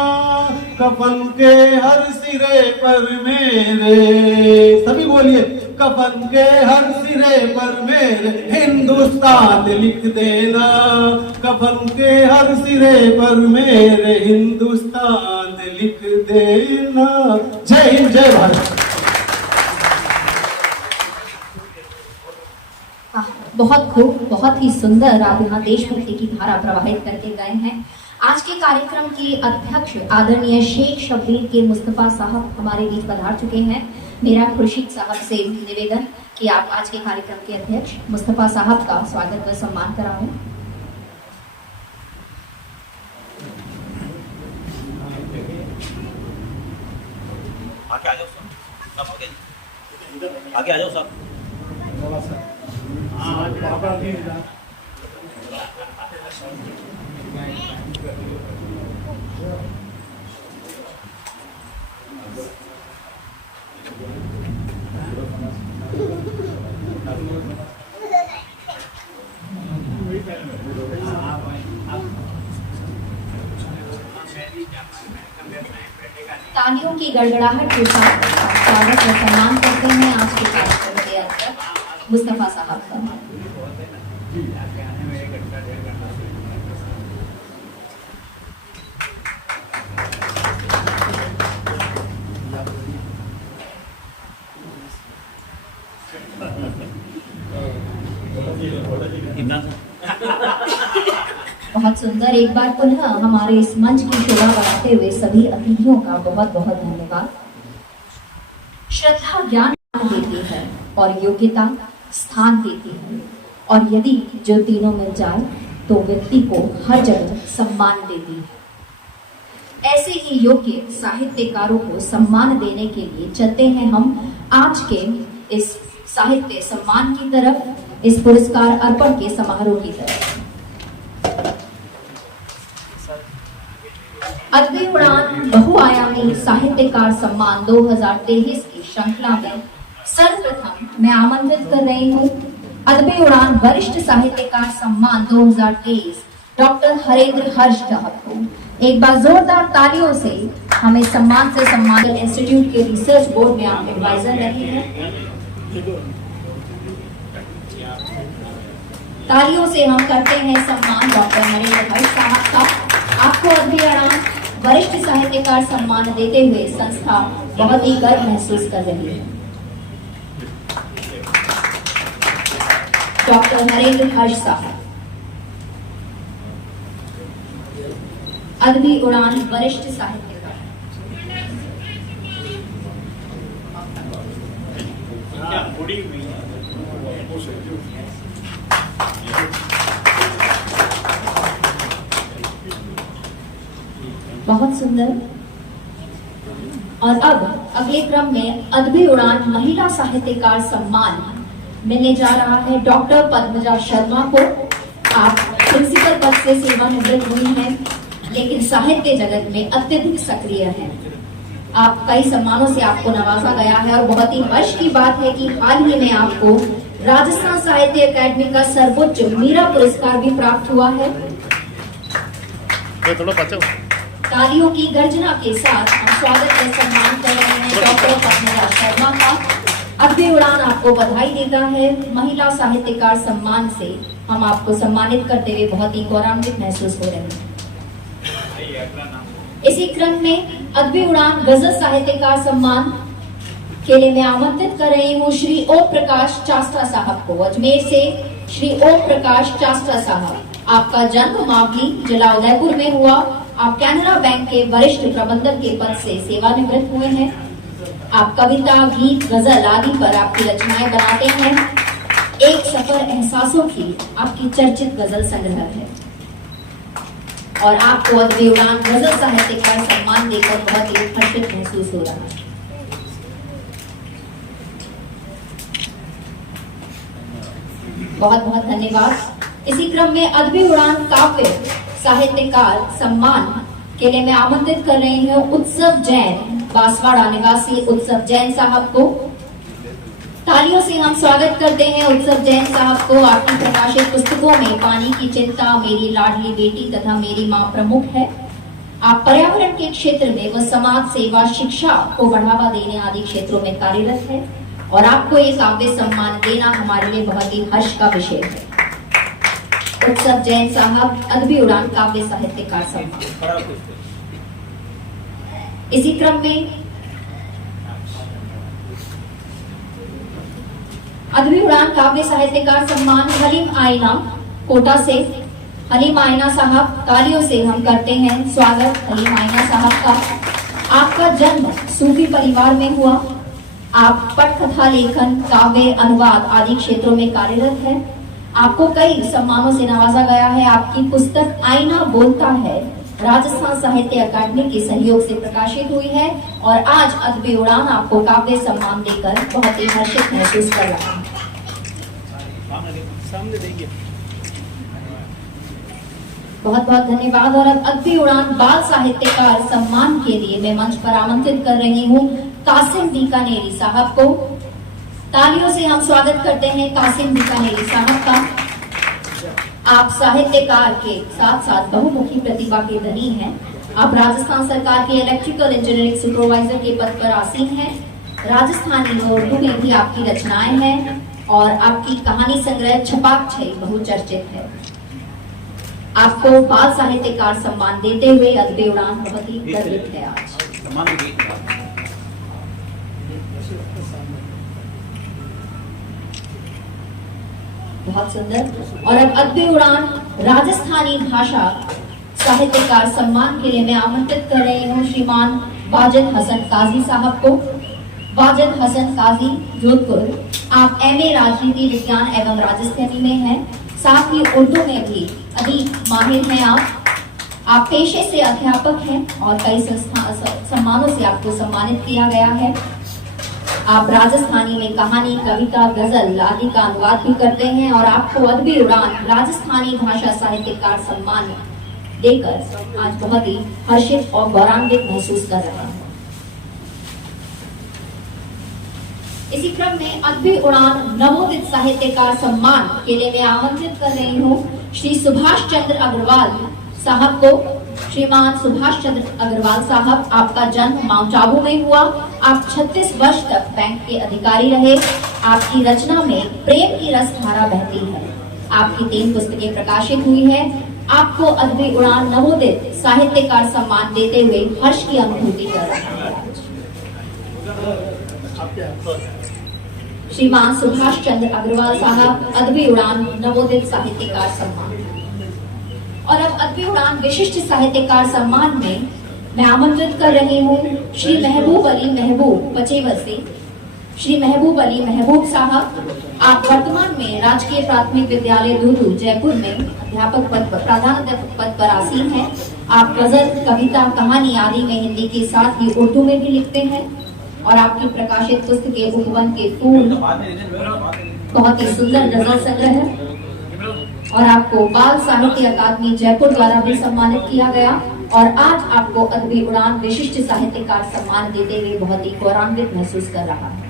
कफन के हर सिरे पर मेरे, सभी बोलिए, कफन के हर सिरे पर मेरे हिंदुस्तान लिख देना, कफन के हर सिरे पर मेरे हिंदुस्तान लिख देना। जय हिंद, जय भारत। बहुत खूब, बहुत ही सुंदर आप यहाँ देशभक्ति की धारा प्रवाहित करके गए हैं। आज के कार्यक्रम के अध्यक्ष आदरणीय शेख शब्बीर के मुस्तफा साहब हमारे बीच पधार चुके हैं। मेरा खुर्शीद साहब से निवेदन कि आप आज के कार्यक्रम के अध्यक्ष मुस्तफा साहब का स्वागत व सम्मान कराएं। आगे आ जाओ सब, आगे आ जाओ सब। तालियों की गड़गड़ाहट के साथ स्वागत व सम्मान करते हैं आज के कार्यक्रम के अध्यक्ष मुस्तफा साहब का। बहुत सुंदर। एक बार पुनः हमारे इस मंच की शोभा बढ़ाते हुए सभी अतिथियों का बहुत बहुत धन्यवाद। श्रद्धा ज्ञान देती है और योग्यता स्थान देती है, और यदि जो तीनों मिल जाए तो व्यक्ति को हर जगह सम्मान देती है। ऐसे ही योग्य साहित्यकारों को सम्मान देने के लिए चलते हैं हम आज के इस साहित्य सम्मान की तरफ, इस पुरस्कार अर्पण के समारोह की तरफ। अदबी उड़ान बहुआयामी साहित्यकार सम्मान 2023 की श्रृंखला में सर्वप्रथम मैं आमंत्रित कर रही हूँ अदबी उड़ान वरिष्ठ साहित्यकार सम्मान 2023 डॉक्टर हरेंद्र हर्ष साहब को। एक बार जोरदार तालियों से हमें सम्मान से सम्मानित इंस्टीट्यूट के रिसर्च बोर्ड में आप एडवाइजर रहे हैं। तालियों से हम करते हैं सम्मान डॉक्टर हरेंद्र हर्ष साहब का। आपको अदबी उड़ान वरिष्ठ साहित्यकार सम्मान देते हुए संस्था बहुत ही गर्व महसूस कर रही है। डॉक्टर हरेंद्र हर्ष साहब अदबी उड़ान वरिष्ठ साहित्यकार। बहुत सुंदर। और अब अगले क्रम में अदबी उड़ान महिला साहित्यकार सम्मान मिलने जा रहा है डॉक्टर पद्मजा शर्मा को। आप प्रिंसिपल पद से सेवानिवृत्त हुई हैं, लेकिन साहित्य जगत में अत्यधिक सक्रिय हैं। आप कई सम्मानों से आपको नवाजा गया है और बहुत ही हर्ष की बात है कि हाल ही में आपको राजस्थान साहित्य अकादमी का सर्वोच्च मीरा पुरस्कार भी प्राप्त हुआ है। तालियों की गर्जना के साथ हम स्वागत और सम्मान कर रहे हैं डॉक्टर पद्मजा शर्मा का। अद्भुत उड़ान आपको बधाई देता है। महिला साहित्यकार सम्मान से हम आपको सम्मानित करते हुए बहुत ही गौरवान्वित महसूस हो रहे हैं। इसी क्रम में अद्भुत उड़ान गजल साहित्यकार सम्मान के लिए मैं आमंत्रित कर रही हूँ श्री ओम प्रकाश चास्टा साहब को। अजमेर से श्री ओम प्रकाश चास्टा साहब, आपका जन्म मावली जिला उदयपुर में हुआ। आप कैनरा बैंक के वरिष्ठ प्रबंधक के पद से सेवानिवृत्त हुए हैं। आप कविता, गीत, गजल आदि पर आपकी रचनाएं बनाते हैं। एक सफर एहसासों की आपकी चर्चित गजल संग्रह है और आपको अद्भुत उड़ान गजल साहित्यकार सम्मान देकर बहुत ही हर्षित महसूस हो रहा है। बहुत बहुत धन्यवाद। इसी क्रम में अद्भुत उड़ान काव्य साहित्यकार सम्मान के लिए मैं आमंत्रित कर रही हूँ उत्सव जैन, बांसवाड़ा निवासी उत्सव जैन साहब को। तालियों से हम स्वागत करते हैं उत्सव जैन साहब को। आपकी प्रकाशित पुस्तकों में पानी की चिंता, मेरी लाडली बेटी तथा मेरी माँ प्रमुख है। आप पर्यावरण के क्षेत्र में व समाज सेवा, शिक्षा को बढ़ावा देने आदि क्षेत्रों में कार्यरत है और आपको ये काव्य सम्मान देना हमारे लिए बहुत ही हर्ष का विषय है। उत्सव जैन साहब, अद्भुत उड़ान काव्य साहित्यकार सम्मान। इसी क्रम में अद्भुत उड़ान काव्य साहित्यकार सम्मान हलीम आईना कोटा से। हलीम आईना साहब, तालियों से हम करते हैं स्वागत हलीम आईना साहब का। आपका जन्म सूफी परिवार में हुआ। आप पटकथा लेखन, काव्य, अनुवाद आदि क्षेत्रों में कार्यरत है। आपको कई सम्मानों से नवाजा गया है। आपकी पुस्तक आईना बोलता है राजस्थान साहित्य अकादमी के सहयोग से प्रकाशित हुई है और आज अद्भुत उड़ान आपको काव्य सम्मान देकर बहुत ही हर्षित महसूस कर रहा है। बहुत बहुत धन्यवाद। और अब अद्भुत उड़ान बाल साहित्यकार सम्मान के लिए मैं मंच पर आमंत्रित कर रही हूँ कासिम बीकानेरी साहब को। तालियों से हम स्वागत करते हैं कासिम बीकानेरी साहब का। आप साहित्यकार के साथ साथ बहुमुखी प्रतिभा के धनी हैं। आप राजस्थान सरकार के इलेक्ट्रिकल इंजीनियरिंग सुपरवाइजर के पद पर आसीन हैं। राजस्थानी व उर्दू में भी आपकी रचनाएं हैं और आपकी कहानी संग्रह छपाक छई बहुचर्चित है। आपको बाल साहित्यकार सम्मान देते हुए अद्भुत उड़ान बहुत ही गर्वित है आज। बहुत सुंदर। और अब अद्भुत उड़ान राजस्थानी भाषा साहित्यकार सम्मान के लिए मैं आमंत्रित कर रही हूँ श्रीमान वाजिद हसन काजी साहब को। वाजिद हसन काजी, जोधपुर। आप MA राजनीति विज्ञान एवं राजस्थानी में हैं, साथ ही उर्दू में भी अधिक माहिर हैं। आप पेशे से अध्यापक हैं और कई सम्मानों से आपको सम्मानित किया गया है। आप राजस्थानी में कहानी, कविता, गजल आदि का अनुवाद भी करते हैं और आपको अद्भुत उड़ान राजस्थानी भाषा साहित्यकार सम्मान देकर आज बहुत ही हर्षित और गौरवान्वित महसूस कर रहा हूँ। इसी क्रम में अद्भुत उड़ान नवोदित साहित्यकार सम्मान के लिए मैं आमंत्रित कर रही हूँ श्री सुभाष चंद्र अग्रवाल साहब को। श्रीमान सुभाष चंद्र अग्रवाल साहब, आपका जन्म माउंट आबू में हुआ। आप 36 वर्ष तक बैंक के अधिकारी रहे। आपकी रचना में प्रेम की रस धारा बहती है। आपकी 3 पुस्तकें प्रकाशित हुई है। आपको अद्भुत उड़ान नवोदित साहित्यकार सम्मान देते हुए हर्ष की अनुभूति कर रहा है। श्रीमान सुभाष चंद्र अग्रवाल साहब, अद्भुत उड़ान नवोदित साहित्यकार सम्मान। और अब अद्भुत उड़ान विशिष्ट साहित्यकार सम्मान में मैं आमंत्रित कर रही हूँ श्री महबूब अली महबूब पचेवर से। श्री महबूब अली महबूब साहब, आप वर्तमान में राजकीय प्राथमिक विद्यालय दूदू जयपुर में अध्यापक पद पर, प्रधानाध्यापक पद पर आसीन हैं। आप गजल, कविता, कहानी आदि में हिंदी के साथ ही उर्दू में भी लिखते हैं और आपकी प्रकाशित पुस्तकें उपवन के फूल बहुत ही सुंदर गजल संग्रह है और आपको बाल साहित्य अकादमी जयपुर द्वारा भी सम्मानित किया गया और आज आपको अद्भुत उड़ान विशिष्ट साहित्यकार सम्मान देते हुए बहुत ही गौरवान्वित महसूस कर रहा है।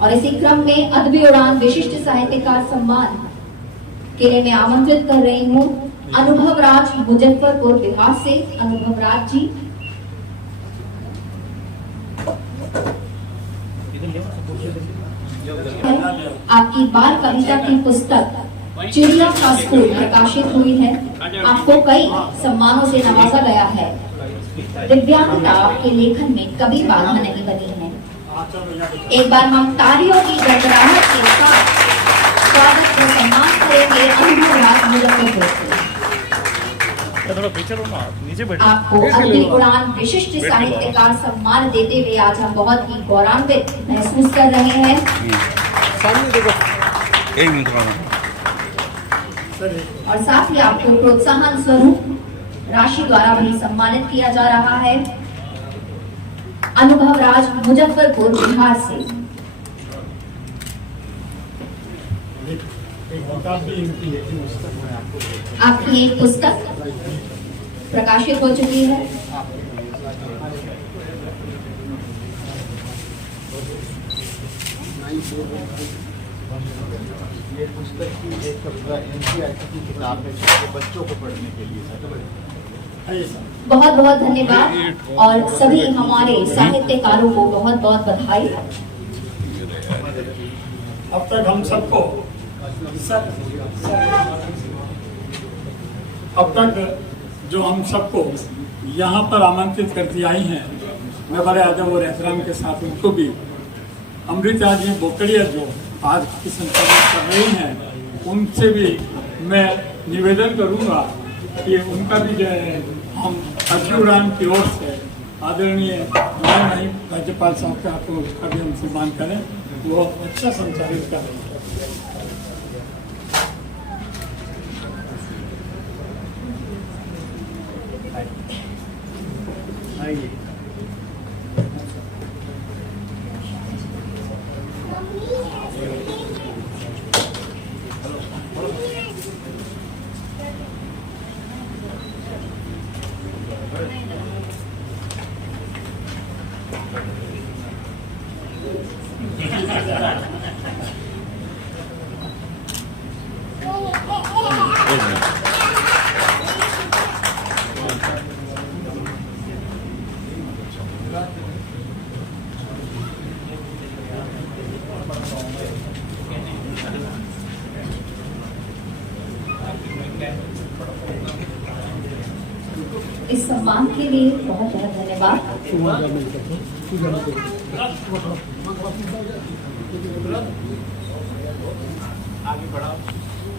और इसी क्रम में अद्भुत उड़ान विशिष्ट साहित्यकार सम्मान के लिए मैं आमंत्रित कर रही हूँ अनुभव राज मुजफ्फरपुर बिहार से। अनुभव राज जी, आपकी बाल कविता की पुस्तक चिड़िया का स्कूल प्रकाशित हुई है। आपको कई सम्मानों से नवाजा गया है। दिव्यांगता आपके लेखन में कभी बाधा नहीं बनी है। एक बार हम तालियों की गड़गड़ाहट के साथ स्वागत और सम्मान करेंगे अनुभव राज मुजफ्फरपुर से। आपको अगली उड़ान विशिष्ट साहित्यकार सम्मान देते हुए आज हम बहुत ही गौरवान्वित महसूस कर रहे हैं। और साथ ही आपको प्रोत्साहन स्वरूप राशि द्वारा भी सम्मानित किया जा रहा है। अनुभव राज मुजफ्फरपुर बिहार से। आपकी एक पुस्तक प्रकाशित हो चुकी है। ये पुस्तक की एक कविता एनसीईआरटी की किताब है जो बच्चों को पढ़ने के लिए। बहुत बहुत धन्यवाद और सभी हमारे साहित्यकारों को बहुत बहुत बधाई। अब तक हम सबको अब तक जो हम सबको यहाँ पर आमंत्रित करती आई हैं, मैं बड़े अदब और एहतराम के साथ उनको भी, अमृता जी बोकड़िया जो आज की संचालन कर रही हैं, उनसे भी मैं निवेदन करूंगा कि उनका भी जो है हम अगली उड़ान की ओर से आदरणीय राज्यपाल साहब का आपको उसका भी हम सम्मान करें। वो अच्छा संचालित कर रही है। इस सम्मान के लिए बहुत बहुत धन्यवाद।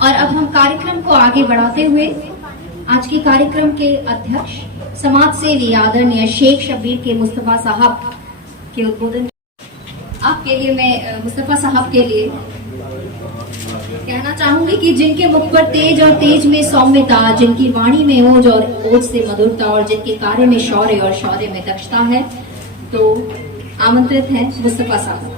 और अब हम कार्यक्रम को आगे बढ़ाते हुए आज के कार्यक्रम के अध्यक्ष समाज सेवी आदरणीय शेख शब्बीर के मुस्तफा साहब के उद्बोधन आपके लिए मैं मुस्तफा साहब के लिए कहना चाहूंगी कि जिनके मुख पर तेज और तेज में सौम्यता, जिनकी वाणी में ओज और ओज से मधुरता और जिनके कार्य में शौर्य और शौर्य में दक्षता है, तो आमंत्रित हैं मुस्तफा साहब।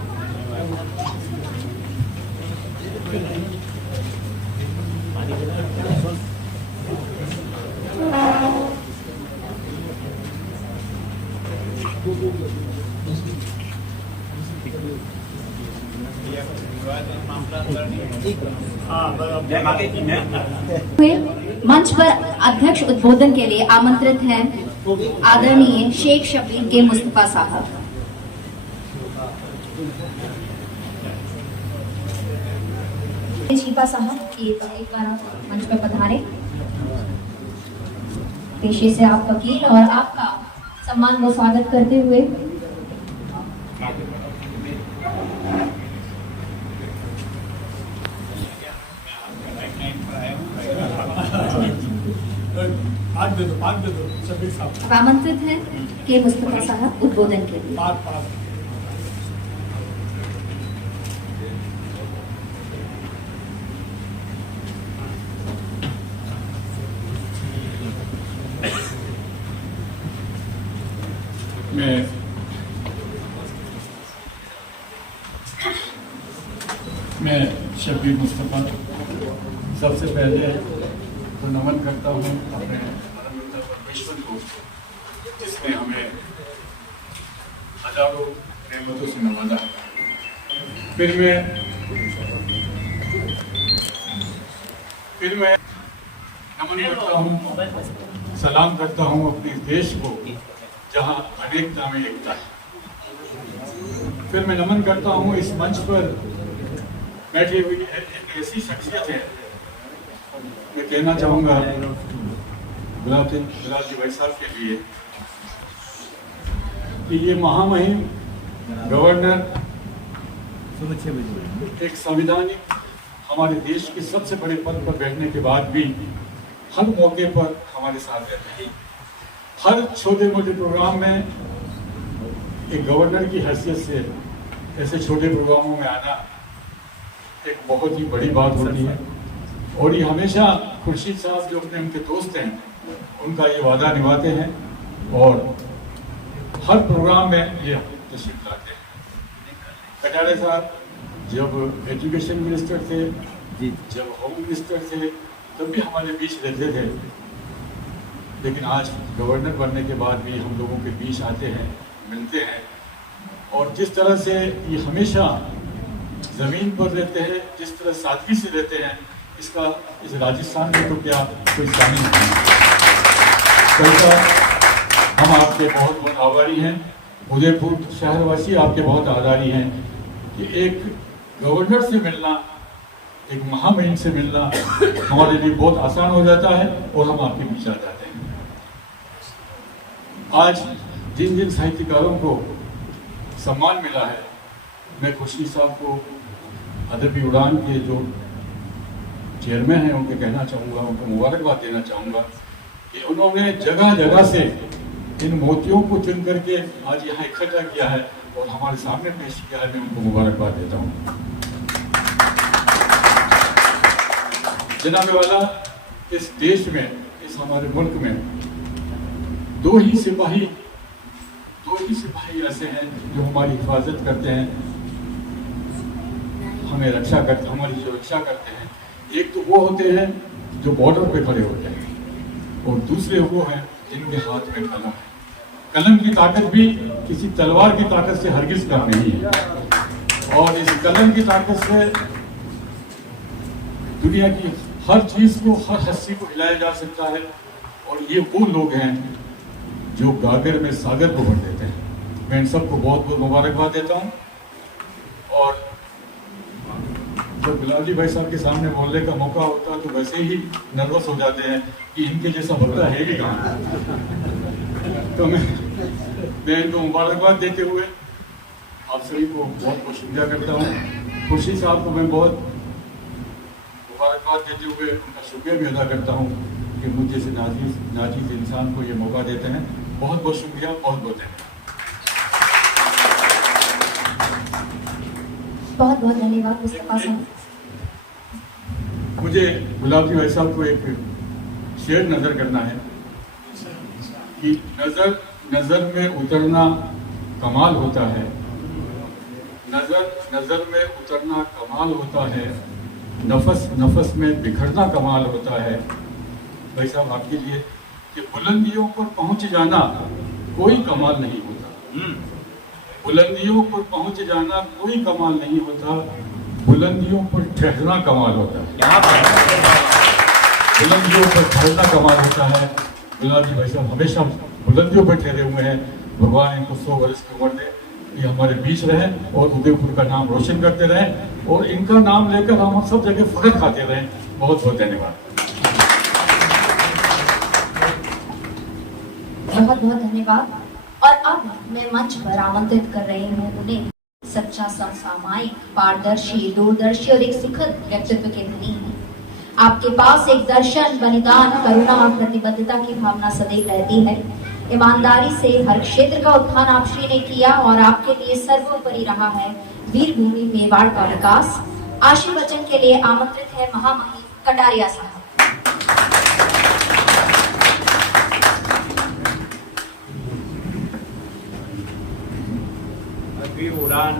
मंच पर अध्यक्ष उद्बोधन के लिए आमंत्रित हैं आदरणीय शेख शब्बीर के मुस्तफा साहब। शिफा साहब एक बार आप मंच पर पधारे। पेशे से आप वकील और आपका सम्मान व स्वागत करते हुए आमंत्रित हैं के मुस्तफा साहब उद्बोधन के लिए। मैं शब्बीर मुस्तफा सबसे पहले तो नमन करता हूँ अपने परमेश्वर को, जिसने हमें हजारों नेमतों से नवाजा। फिर मैं नमन करता हूँ, सलाम करता हूँ अपने देश को जहाँ अनेकता में एकता है। फिर मैं नमन करता हूँ इस मंच पर बैठी हुई एक ऐसी शख्सियत है, मैं कहना चाहूँगा गुलाब जी भाई साहब के लिए कि ये महामहिम गवर्नर एक संवैधानिक हमारे देश के सबसे बड़े पद पर बैठने के बाद भी हर मौके पर हमारे साथ रहते हैं। हर छोटे मोटे प्रोग्राम में एक गवर्नर की हैसियत से ऐसे छोटे प्रोग्रामों में आना एक बहुत ही बड़ी बात होती है और ये हमेशा खुर्शीद साहब जो अपने उनके दोस्त हैं उनका ये वादा निभाते हैं और हर प्रोग्राम में ये तशरीफ लाते हैं। कटारे साहब जब एजुकेशन मिनिस्टर थे, जब होम मिनिस्टर थे, तब भी हमारे बीच रहते थे, लेकिन आज गवर्नर बनने के बाद भी हम लोगों के बीच आते हैं, मिलते हैं और जिस तरह से ये हमेशा ज़मीन पर रहते हैं, जिस तरह सादगी से रहते हैं, इसका इस राजस्थान में तो क्या कोई शामिल नहीं। हम आपके बहुत बहुत आभारी हैं। उदयपुर शहरवासी आपके बहुत आभारी हैं कि एक गवर्नर से मिलना, एक महामहिम से मिलना हमारे लिए बहुत आसान हो जाता है और हम आपके बीच आ जाते हैं। आज जिन जिन साहित्यकारों को सम्मान मिला है, मैं खुर्शीद साहब को अदबी उड़ान के जो चेयरमैन हैं उनके कहना चाहूँगा, उनको मुबारकबाद देना चाहूँगा कि उन्होंने जगह जगह से इन मोतियों को चुन करके आज यहाँ इकट्ठा किया है और हमारे सामने पेश किया है। मैं उनको मुबारकबाद देता हूँ। जनाब वाला, इस देश में, इस हमारे मुल्क में दो ही सिपाही ऐसे हैं जो हमारी हिफाजत करते हैं, हमें रक्षा करते, हमारी सुरक्षा करते हैं। एक तो वो होते हैं जो बॉर्डर पे खड़े होते हैं और दूसरे वो हैं जिनके हाथ में कलम है। कलम की ताकत भी किसी तलवार की ताकत से हरगिज कम नहीं है और इस कलम की ताकत से दुनिया की हर चीज को, हर हस्ती को हिलाया जा सकता है और ये वो लोग हैं जो गागर में सागर को भर देते हैं। मैं इन सबको बहुत बहुत मुबारकबाद देता हूँ और जब गुलाब जी भाई साहब के सामने बोलने का मौका होता है तो वैसे ही नर्वस हो जाते हैं कि इनके जैसा बंदा है भी कहाँ। तो मैं इनको मुबारकबाद देते हुए आप सभी को बहुत बहुत शुक्रिया करता हूँ। खुर्शीद साहब को मैं बहुत मुबारकबाद देते हुए उनका शुक्रिया भी अदा करता हूँ कि मुझ जैसे नाजीज इंसान को ये मौका देते हैं। बहुत बहुत शुक्रिया, बहुत बहुत धन्यवाद। बहुत बहुत धन्यवाद मुस्तफा साहब। मुझे गुलाब जी भाई साहब को एक शेर नजर करना है कि नजर में उतरना कमाल होता है, नजर में उतरना कमाल होता है, नफस में बिखरना कमाल होता है। भाई साहब आपके लिए कि बुलंदियों पर पहुंच जाना कोई कमाल नहीं होता, बुलंदियों पर पहुंच जाना कोई कमाल नहीं होता, बुलंदियों पर ठहरना कमाल होता है। बुलंदियों पर ठहरना कमाल होता है। गुलाब जी भाई साहब हमेशा बुलंदियों पर ठहरे हुए हैं। भगवान इनको 100 वर्ष की उम्र दे, ये हमारे बीच रहे और उदयपुर का नाम रोशन करते रहे और इनका नाम लेकर हम सब जगह फख्र खाते रहे। बहुत बहुत धन्यवाद। बहुत बहुत धन्यवाद। और अब मैं मंच पर आमंत्रित कर रही हूँ उन्हें, सच्चा समसामयिक, पारदर्शी, दूरदर्शी और एक सुखद व्यक्तित्व के धनी हैं। आपके पास एक दर्शन, बलिदान, करुणा और प्रतिबद्धता की भावना सदैव रहती है। ईमानदारी से हर क्षेत्र का उत्थान आप श्री ने किया और आपके लिए सर्वोपरि रहा है वीर भूमि मेवाड़ का विकास। आशीर्वचन के लिए आमंत्रित है महामहिम कटारिया साहब। अदबी उड़ान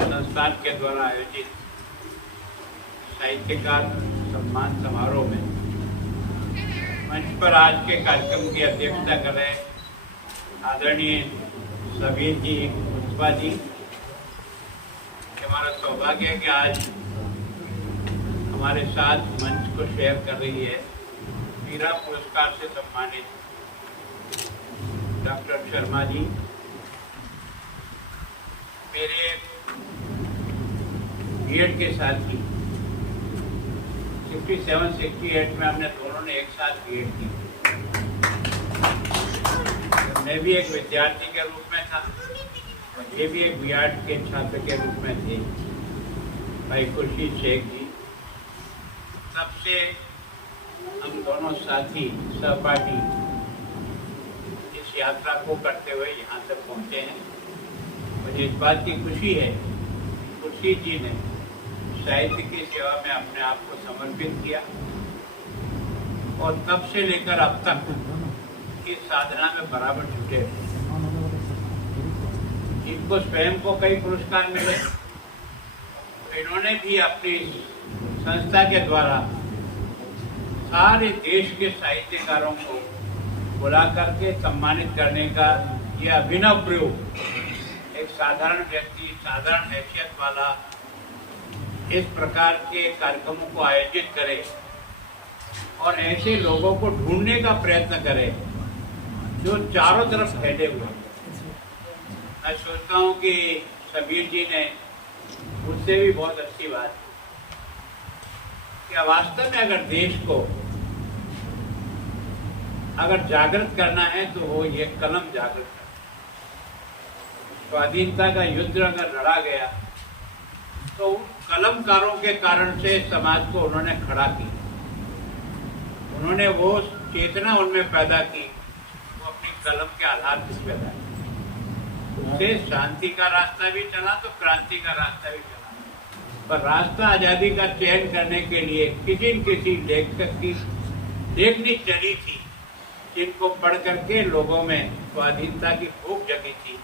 संस्थान के द्वारा आयोजित साहित्यकार सम्मान समारोह में मंच पर आज के कार्यक्रम की अध्यक्षता कर रहे आदरणीय सबीर जी, मुस्तफा जी, हमारा सौभाग्य है कि आज हमारे साथ मंच को शेयर कर रही है हीरा पुरस्कार से सम्मानित डॉक्टर शर्मा जी, मेरे बीएड के साथी 67-68 में हमने दोनों ने एक साथ बीएड की। मैं भी एक विद्यार्थी के रूप में था और ये भी एक बीएड के छात्र के रूप में थे। भाई खुर्शीद शेख जी, तब से हम दोनों साथी सहपाठी इस यात्रा को करते हुए यहाँ तक पहुँचे हैं। मुझे इस बात की खुशी है खुर्शीद जी ने साहित्य की सेवा में अपने आप को समर्पित किया और तब से लेकर अब तक इस साधना में बराबर जुटे। इनको स्वयं को कई पुरस्कार मिले, इन्होंने भी अपनी संस्था के द्वारा सारे देश के साहित्यकारों को बुला करके सम्मानित करने का यह अभिनव प्रयोग, एक साधारण व्यक्ति, साधारण हैसियत वाला इस प्रकार के कार्यक्रमों को आयोजित करे और ऐसे लोगों को ढूंढने का प्रयत्न करे जो चारों तरफ फैले हुए। मैं सोचता हूँ कि सबीर जी ने मुझसे भी बहुत अच्छी बात कि वास्तव में अगर देश को अगर जागृत करना है तो वो ये कलम जागृत करना। स्वाधीनता का युद्ध अगर लड़ा गया तो कलमकारों के कारण से समाज को उन्होंने खड़ा किया। उन्होंने वो चेतना उनमें पैदा की, वो अपनी कलम के आधार पर पैदा की। उससे शांति का रास्ता भी चला तो क्रांति का रास्ता भी चला। पर रास्ता आजादी का चयन करने के लिए किसी न किसी लेखक की लेखनी चली थी, जिनको पढ़ करके लोगों में स्वाधीनता की भूख जगी थी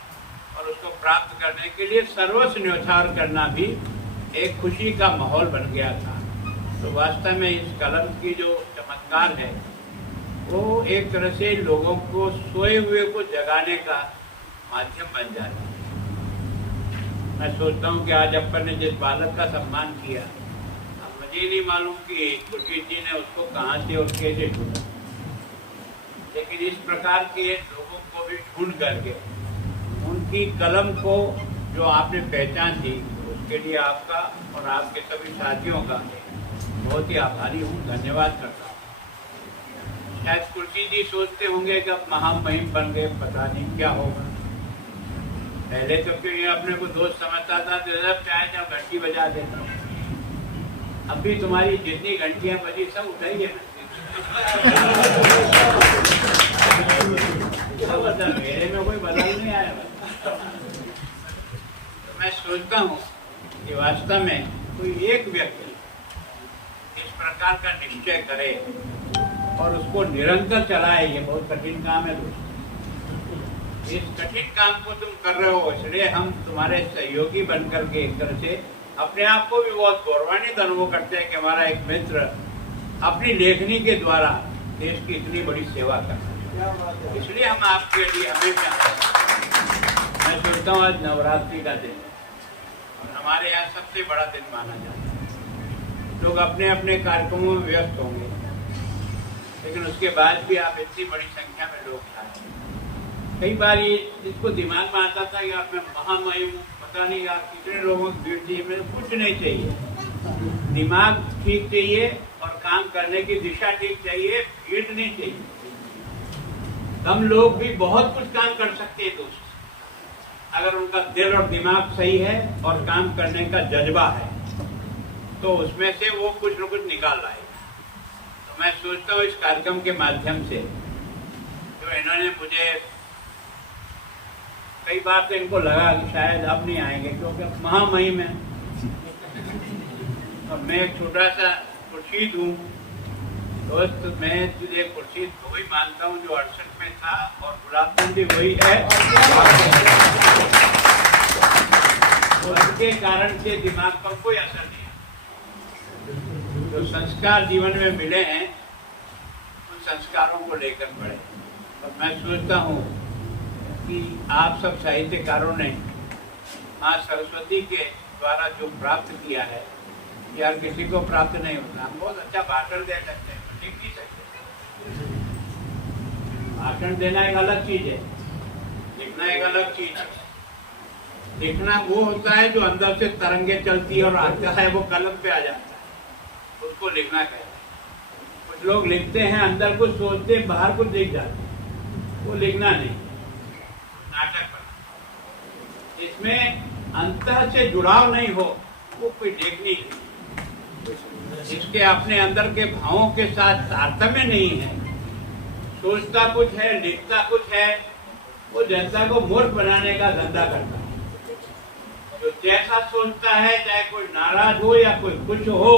और उसको प्राप्त करने के लिए सर्वस्व न्यौछावर करना भी एक खुशी का माहौल बन गया था। तो वास्तव में इस कलम की जो चमत्कार है वो एक तरह से लोगों को सोए हुए को जगाने का माध्यम बन जाता है। मैं सोचता हूँ कि आज अपन ने जिस बालक का सम्मान किया, अब मुझे नहीं मालूम कि खुर्शीद जी ने उसको कहाँ से और कैसे ढूंढा, लेकिन इस प्रकार के लोगों को भी ढूंढ करके उनकी कलम को जो आपने पहचान दी, उसके लिए आपका और आपके सभी साथियों का बहुत ही आभारी हूँ, धन्यवाद करता हूँ। शायद खुर्शीद जी सोचते होंगे कि अब महामहिम बन गए, पता नहीं क्या होगा। पहले तो क्यों ये अपने को दोस्त समझता था, तो चाहे जब घंटी बजा देता हूँ। अभी तुम्हारी जितनी घंटियां बजी सब उठाई है मेरे में कोई बदलाव नहीं आया। तो मैं सोचता हूँ कि वास्तव में कोई एक व्यक्ति इस प्रकार का निश्चय करे और उसको निरंतर चलाए, ये बहुत कठिन काम है दोस्तों। इस कठिन काम को तुम कर रहे हो, इसलिए हम तुम्हारे सहयोगी बनकर के एक तरह से अपने आप को भी बहुत गौरवान्वित अनुभव करते हैं कि हमारा एक मित्र अपनी लेखनी के द्वारा देश की इतनी बड़ी सेवा कर रहा है। इसलिए हम आपके लिए हमेशा, मैं सोचता हूँ आज नवरात्रि का दिन और हमारे यहाँ सबसे बड़ा दिन माना जाता है। लोग अपने अपने कार्यक्रमों में व्यस्त होंगे, लेकिन उसके बाद भी आप इतनी बड़ी संख्या में लोग आए। कई बार ये जिसको दिमाग में आता था कि आप मैं महामहिम हूँ, पता नहीं आप कितने लोगों की भीड़ चाहिए, मेरे कुछ नहीं चाहिए। दिमाग ठीक चाहिए और काम करने की दिशा ठीक चाहिए, भीड़ नहीं चाहिए। हम लोग भी बहुत कुछ काम कर सकते हैं दोस्त, अगर उनका दिल और दिमाग सही है और काम करने का जज्बा है तो उसमें से वो कुछ न कुछ निकाल लाएगा। तो मैं सोचता हूँ इस कार्यक्रम के माध्यम से जो इन्होंने मुझे, कई बार तो इनको लगा कि शायद अब नहीं आएंगे क्योंकि अब महामहिम है और मैं एक छोटा सा खुर्शीद हूँ। दोस्त मैं तुझे खुर्शीद वही मानता हूँ जो 68 में था और गुलाबचंदी वही है। उसके कारण से दिमाग पर कोई असर नहीं है। जो संस्कार जीवन में मिले हैं उन संस्कारों को लेकर बढ़े। और मैं सोचता हूँ कि आप सब साहित्यकारों ने माँ सरस्वती के द्वारा जो प्राप्त किया है, यार किसी को प्राप्त नहीं होता। हम बहुत अच्छा भाषण दे सकते हैं, लिख नहीं सकते, भाषण देना एक अलग चीज है, लिखना एक अलग चीज है। लिखना वो होता है जो अंदर से तरंगे चलती है और आता है वो कलम पे आ जाता है, उसको लिखना कहते हैं। कुछ लोग लिखते हैं, अंदर कुछ सोचते हैं, बाहर कुछ लिख जाते हैं, वो लिखना नहीं, नाटक बना। इसमें अंतर से जुड़ाव नहीं हो, वो कोई लेखनी नहीं। इसके अपने अंदर के भावों के साथ तारतम्य नहीं है, सोचता कुछ है, लिखता कुछ है, वो जनता को मूर्ख बनाने का धंधा करता है। जो जैसा सोचता है, चाहे कोई नाराज हो या कोई कुछ हो,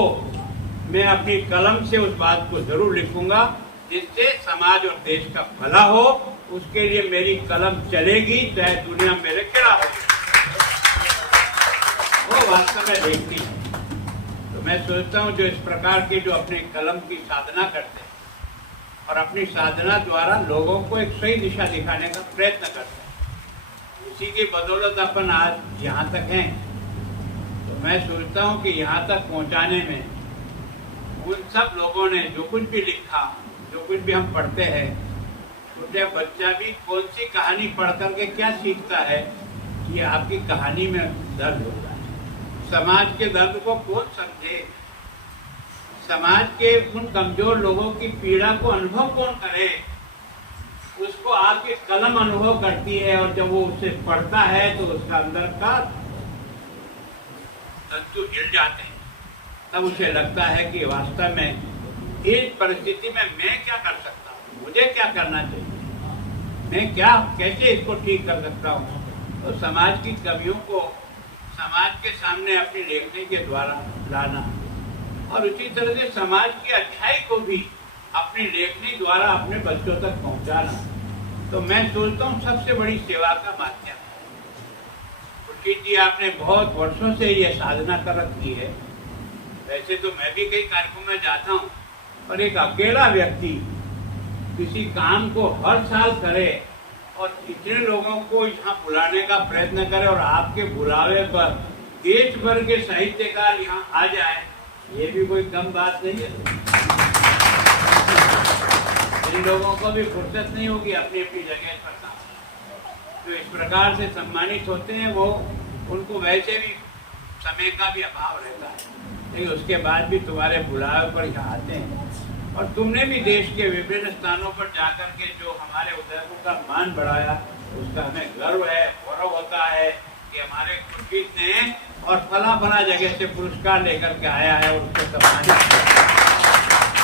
मैं अपनी कलम से उस बात को जरूर लिखूंगा जिससे समाज और देश का भला हो। उसके लिए मेरी कलम चलेगी, चाहे दुनिया मेरे खिलाफ हो। वो वास्तव में देखती है। तो मैं सोचता हूँ जो इस प्रकार के जो अपने कलम की साधना करते हैं और अपनी साधना द्वारा लोगों को एक सही दिशा दिखाने का प्रयत्न करते हैं, उसी की बदौलत अपन आज यहाँ तक हैं। तो मैं सोचता हूँ कि यहाँ तक पहुँचाने में उन सब लोगों ने जो कुछ भी लिखा, जो कुछ भी हम पढ़ते हैं, छोटे बच्चा भी कौन सी कहानी पढ़ करके क्या सीखता है कि आपकी कहानी में दर्द होता है। समाज के दर्द को कौन समझे, समाज के उन कमजोर लोगों की पीड़ा को अनुभव कौन करे, उसको आपकी कलम अनुभव करती है। और जब वो उसे पढ़ता है तो उसका अंदर का तंतु हिल जाते हैं, तब उसे लगता है कि वास्तव में इस परिस्थिति में मैं क्या कर सकता हूँ, मुझे क्या करना चाहिए, मैं क्या कैसे इसको ठीक कर सकता हूँ। तो समाज की कमियों को समाज के सामने अपनी लेखनी के द्वारा लाना और उसी तरह से समाज की अच्छाई को भी अपनी लेखनी द्वारा अपने बच्चों तक पहुंचाना, तो मैं सोचता हूँ सबसे बड़ी सेवा का माध्यम। खुर्शीद जी, आपने बहुत वर्षों से ये साधना कर रखी है। वैसे तो मैं भी कई कार्यक्रम में जाता हूँ, पर एक अकेला व्यक्ति किसी काम को हर साल करे और इतने लोगों को यहाँ बुलाने का प्रयत्न करे और आपके बुलावे पर देश भर के साहित्यकार यहाँ आ जाए, ये भी कोई कम बात नहीं है। इन लोगों को भी फुर्सत नहीं होगी अपनी अपनी जगह पर काम। जो इस प्रकार से सम्मानित होते हैं वो उनको वैसे भी समय का भी अभाव रहता है, लेकिन उसके बाद भी तुम्हारे बुलावे पर यहाँ आते हैं। और तुमने भी देश के विभिन्न स्थानों पर जाकर के जो हमारे उदयपुर का मान बढ़ाया, उसका हमें गर्व है, गौरव होता है कि हमारे खुर्शीद ने और फला फला जगह से पुरस्कार लेकर के आया है और उसको सम्मानित किया।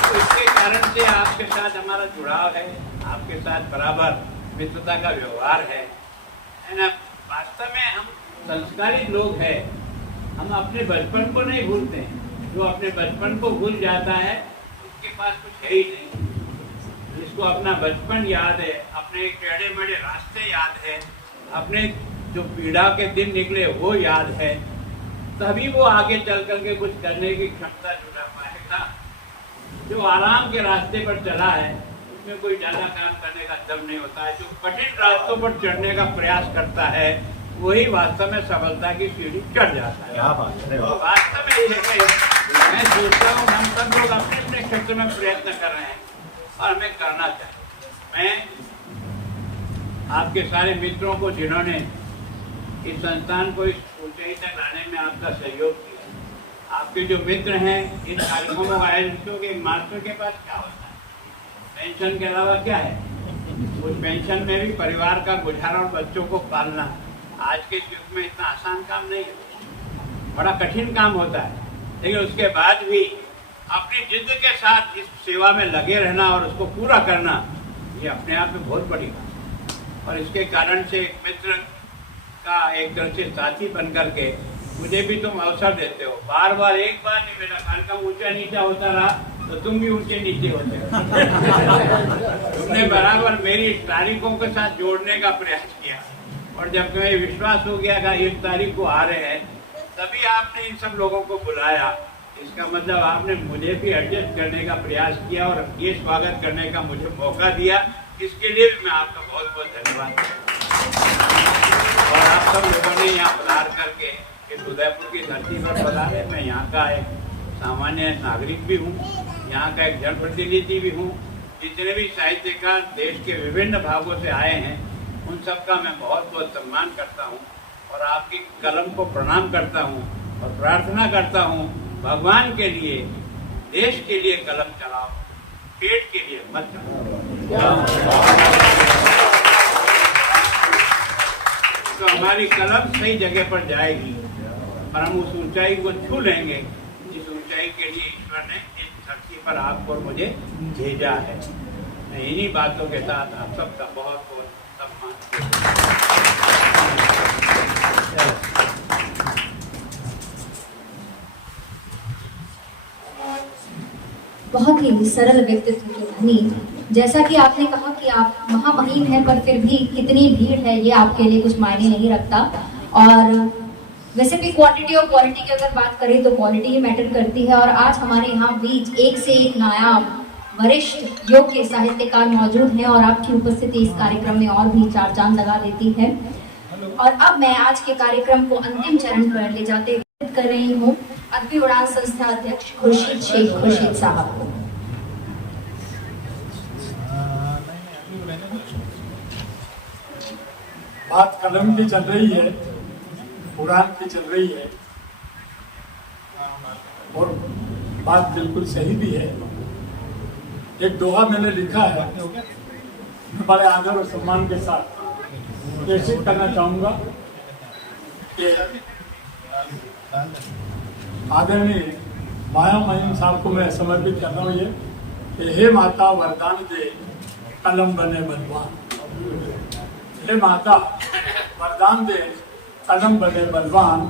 तो इसके कारण से आपके साथ हमारा जुड़ाव है, आपके साथ बराबर मित्रता का व्यवहार है ना। वास्तव में हम संस्कारित लोग हैं, हम अपने बचपन को नहीं भूलते हैं। जो अपने बचपन को भूल जाता है उसके पास कुछ है ही नहीं। जिसको अपना बचपन याद है, अपने टेढ़े मेढ़े रास्ते याद है, अपने जो पीड़ा के दिन निकले वो याद है, तभी वो आगे चल करके कुछ करने की क्षमता जुटा पाएगा। जो आराम के रास्ते पर चला है उसमें कोई ज्यादा काम करने का दम नहीं होता है। जो कठिन रास्तों पर चढ़ने का प्रयास करता है वही वास्तव में सफलता की सीढ़ी चढ़ जाता है। तो वास्तव में ये है, मैं सोचता हूँ हम सब लोग अपने अपने क्षेत्र में प्रयत्न कर रहे हैं और हमें करना चाहिए। मैं आपके सारे मित्रों को जिन्होंने इस संस्थान को इस ऊंचाई तक लाने में आपका सहयोग किया, आपके जो मित्र हैं इन कार्यक्रमों का आयोजन के मास्टर के पास क्या होता है, पेंशन के अलावा क्या है? उस पेंशन में भी परिवार का गुजारा और बच्चों को पालना आज के युग में इतना आसान काम नहीं है, बड़ा कठिन काम होता है। लेकिन उसके बाद भी अपनी जिद के साथ इस सेवा में लगे रहना और उसको पूरा करना, ये अपने आप में बहुत बड़ी बात है। और इसके कारण से एक मित्र का एक तरह से साथी बन करके मुझे भी तुम अवसर देते हो। बार बार एक बार नहीं, मेरा कार्यक्रम ऊंचा नीचा होता रहा तो तुम भी ऊंचे नीचे होते हो। तुमने बराबर मेरी तारीखों के साथ जोड़ने का प्रयास किया और जब तुम्हें विश्वास हो गया कि इस तारीख को आ रहे हैं, तभी आपने इन सब लोगों को बुलाया। इसका मतलब आपने मुझे भी एडजस्ट करने का प्रयास किया और ये स्वागत करने का मुझे मौका दिया। इसके लिए भी मैं आपका बहुत बहुत धन्यवाद। और आप सब लोगों ने यहाँ पधार करके इस उदयपुर की धरती पर पधारे। मैं यहाँ का एक सामान्य नागरिक भी हूँ, यहाँ का एक जनप्रतिनिधि भी हूँ जितने भी साहित्यकार देश के विभिन्न भागों से आए हैं उन सबका मैं बहुत बहुत सम्मान करता हूँ और आपकी कलम को प्रणाम करता हूँ और प्रार्थना करता हूँ भगवान के लिए, देश के लिए कलम चलाओ, पेट के लिए मत चलाओ। तो हमारी कलम सही जगह पर जाएगी और हम उस ऊंचाई को छू लेंगे जिस ऊंचाई के लिए ईश्वर ने इस धरती पर आपको और मुझे भेजा है। मैं इन्हीं बातों के साथ आप सबका बहुत बहुत सम्मान। बहुत ही सरल व्यक्तित्व के धनी, जैसा कि आपने कहा कि आप महामहिम हैं, पर फिर भी कितनी भीड़ है ये आपके लिए कुछ मायने नहीं रखता। और वैसे भी क्वांटिटी और क्वालिटी की अगर बात करें तो क्वालिटी ही मैटर करती है। और आज हमारे यहाँ बीच एक से एक नायाब वरिष्ठ योग के साहित्यकार मौजूद हैं और आपकी उपस्थिति इस कार्यक्रम में और भी चार चांद लगा देती है। और अब मैं आज के कार्यक्रम को अंतिम चरण पर ले जाते कर रही हूँ अदबी उड़ान संस्था अध्यक्ष खुर्शीद शेख खुर्शीद साहब को। बात कलम की चल रही है, उड़ान की चल रही है और बात बिल्कुल सही भी है। एक दोहा मैंने लिखा है, बड़े आदर और सम्मान के साथ प्रेषित करना चाहूंगा कि आदरणीय माया महिम साहब को मैं समर्पित कर रहा हूँ ये कि हे माता वरदान दे कलम बने बलवान। हे माता वरदान दे कलम बने बलवान,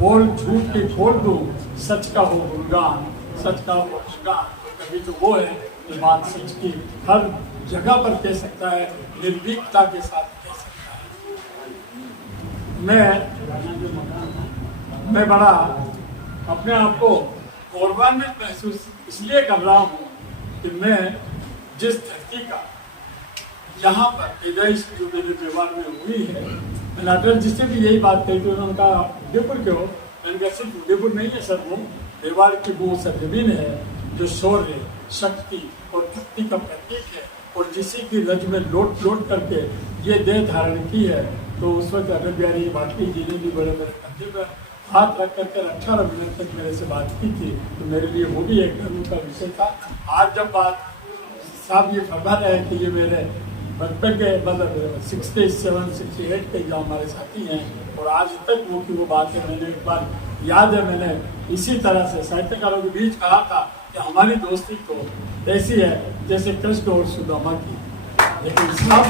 बोल झूठ की फोड़ दूं सच का हो गुणगान, सच का हो गुणगान। कभी तो वो है कि बात सच की हर जगह पर कह सकता है, निर्भीकता के साथ कह सकता है। मैं बड़ा अपने आप को गौरवान्वित महसूस इसलिए कर रहा हूँ कि मैं जिस धरती का यहाँ पर पैदाइश जो मेरे व्यवहार में हुई है, मैंने अटल जी से भी यही बात कही थी। उन्होंने कहा उदयपुर के हो, मैंने कहा सिर्फ उदयपुर नहीं है सर, वो व्यवहार की वो सरजमीन है जो शौर्य, शक्ति और भक्ति का प्रतीक है और जिसी की रज में लोट लोट करके ये देह धारण की है। तो उस वक्त अटल बिहारी वाजपेयी जी ने भी बड़े बड़े कंधे पर हाथ रख करके 18 मिनट तक मेरे से बात की थी, तो मेरे लिए वो भी एक गर्व का विषय था। आज जब बात साहब ये फरमा रहे हैं कि ये मेरे बचपन के मतलब 67, 68 के जो हमारे साथी हैं और आज तक वो बात है, मैंने एक बार याद है मैंने इसी तरह से साहित्यकारों के बीच कहा था कि हमारी दोस्ती तो ऐसी है जैसे कृष्ण और सुदामा की, लेकिन साहब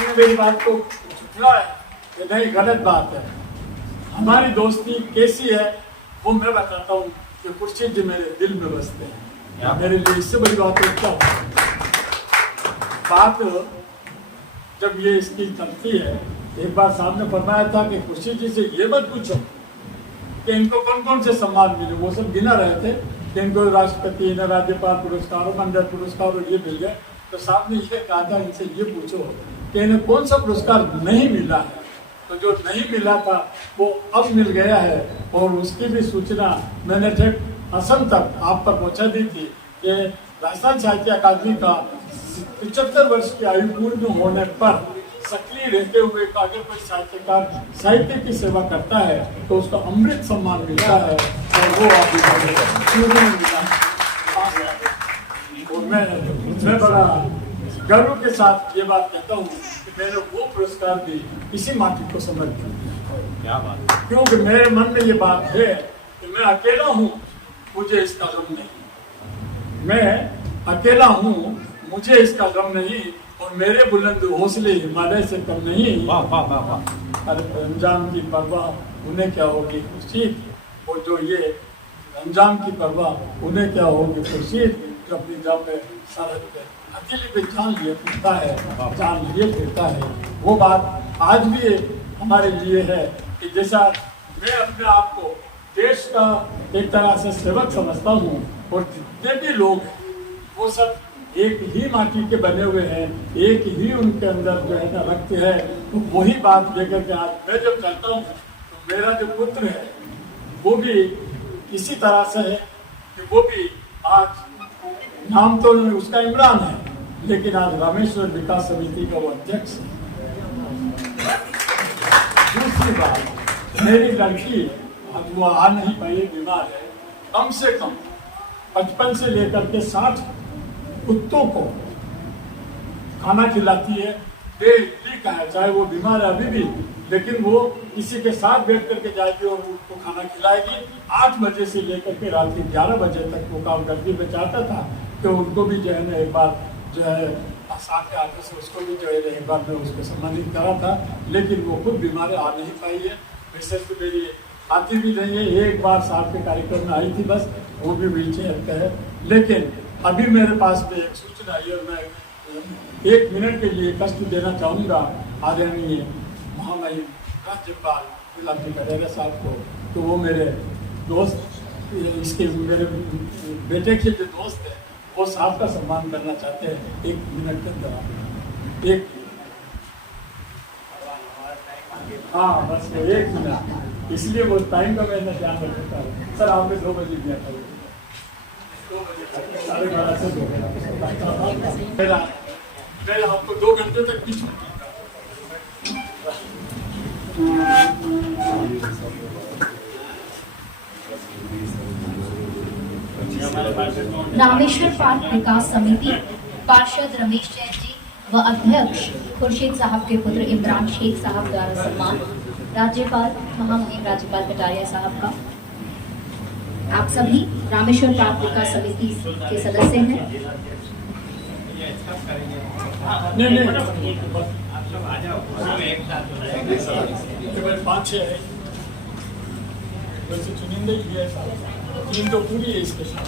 ने मेरी बात को झुठला है कि नहीं, गलत बात है। हमारी दोस्ती कैसी है वो मैं बताता हूँ कि खुर्शीद जी मेरे दिल में बसते हैं। मेरे लिए इससे बड़ी बात है क्या बात जब ये इसकी चलती है, एक बार साहब ने फरमाया था कि खुर्शीद जी से ये मत पूछो कि इनको कौन कौन से सम्मान मिले, वो सब गिना रहे थे कि इनको राष्ट्रपति ने राज्यपाल पुरस्कार और मंडल पुरस्कार और ये मिल गए। तो साहब ने ये कहा था इनसे ये पूछो कि इन्हें कौन सा पुरस्कार नहीं मिला है। तो जो नहीं मिला था वो अब मिल गया है और उसकी भी सूचना मैंने ठीक असम तक आप पर पहुंचा दी थी कि राजस्थान साहित्य अकादमी का 75 वर्ष की आयु पूर्ण होने पर सक्रिय रहते हुए अगर कोई साहित्यकार साहित्य की सेवा करता है तो उसको अमृत सम्मान मिलता है और वो मिला। और मैं बड़ा गर्व के साथ ये बात कहता हूँ कि मैंने वो पुरस्कार भी इसी माटी को समर्पित किया। क्या बात, क्योंकि मेरे मन में ये बात है कि मैं अकेला हूँ, मुझे इसका गम नहीं, मैं अकेला हूँ, मुझे इसका गम नहीं और मेरे बुलंद हौसले हिमालय से कम नहीं। वाह वाह वाह वाह। अरे रमजान की परवाह उन्हें क्या होगी खुर्शीद, और जो ये रमजान की परवाह उन्हें क्या होगी खुर्शीद, जो अपनी जान पे सरहद पे अकेले पे जान लिए फिरता है, जान लिए फिरता है। वो बात आज भी हमारे लिए है कि जैसा मैं अपने आप को देश का एक तरह से सेवक समझता हूँ और जितने भी लोग हैं वो सब एक ही माटी के बने हुए हैं, एक ही उनके अंदर जो है ना रक्त है। तो वही बात लेकर के आज मैं जब चलता हूँ तो मेरा जो पुत्र है वो भी इसी तरह से है कि वो भी आज नाम तो उसका इमरान है, लेकिन आज रामेश्वर विकास समिति का वो अध्यक्ष है। दूसरी बात, मेरी लड़की आज वो आ नहीं पाई, बीमार है। कम से कम 55 से लेकर के 60 कुत्तों को खाना खिलाती है। डेली का है, चाहे वो बीमार है अभी भी, लेकिन वो किसी के साथ बैठ करके जाएगी और उनको खाना खिलाएगी। 8 बजे से लेकर के रात के 11 बजे तक वो काम करती। मैं चाहता था कि उनको भी जो है ना एक बार जो है साथ के आगे से उसको भी जो है एक बार मैं उसको सम्मानित करा था, लेकिन वो खुद बीमार आ नहीं पाई है। विशेष तो मेरी आती भी नहीं है, एक बार साथ के कार्यक्रम में आई थी बस, वो भी व्हील चेयर पे है। लेकिन अभी मेरे पास में एक सूचना आई और मैं 1 मिनट के लिए कष्ट देना चाहूँगा आदरणीय महामहिम राज्यपाल गुलाबजी कटारिया साहब को। तो वो मेरे दोस्त, इसके मेरे बेटे के जो दोस्त है, वो साहब का सम्मान करना चाहते हैं 1 मिनट के अंदर। एक हाँ बस 1 मिनट, इसलिए वो टाइम का मैं ध्यान रखता हूँ। सर आपने 2 बजे दिया था, 2 बजे 11:30 से 2 मैं आपको 2 घंटे तक भी छूट रामेश्वर पार्क विकास समिति पार्षद रमेश जैन जी व अध्यक्ष खुर्शीद साहब के पुत्र इमरान शेख साहब द्वारा सम्मान राज्यपाल महामहिम राज्यपाल कटारिया साहब का। आप सभी रामेश्वर पार्क विकास समिति के सदस्य हैं। नहीं 5-6 है, वैसे चुनिंदा ही है, 3 तो पूरी है इसके साथ।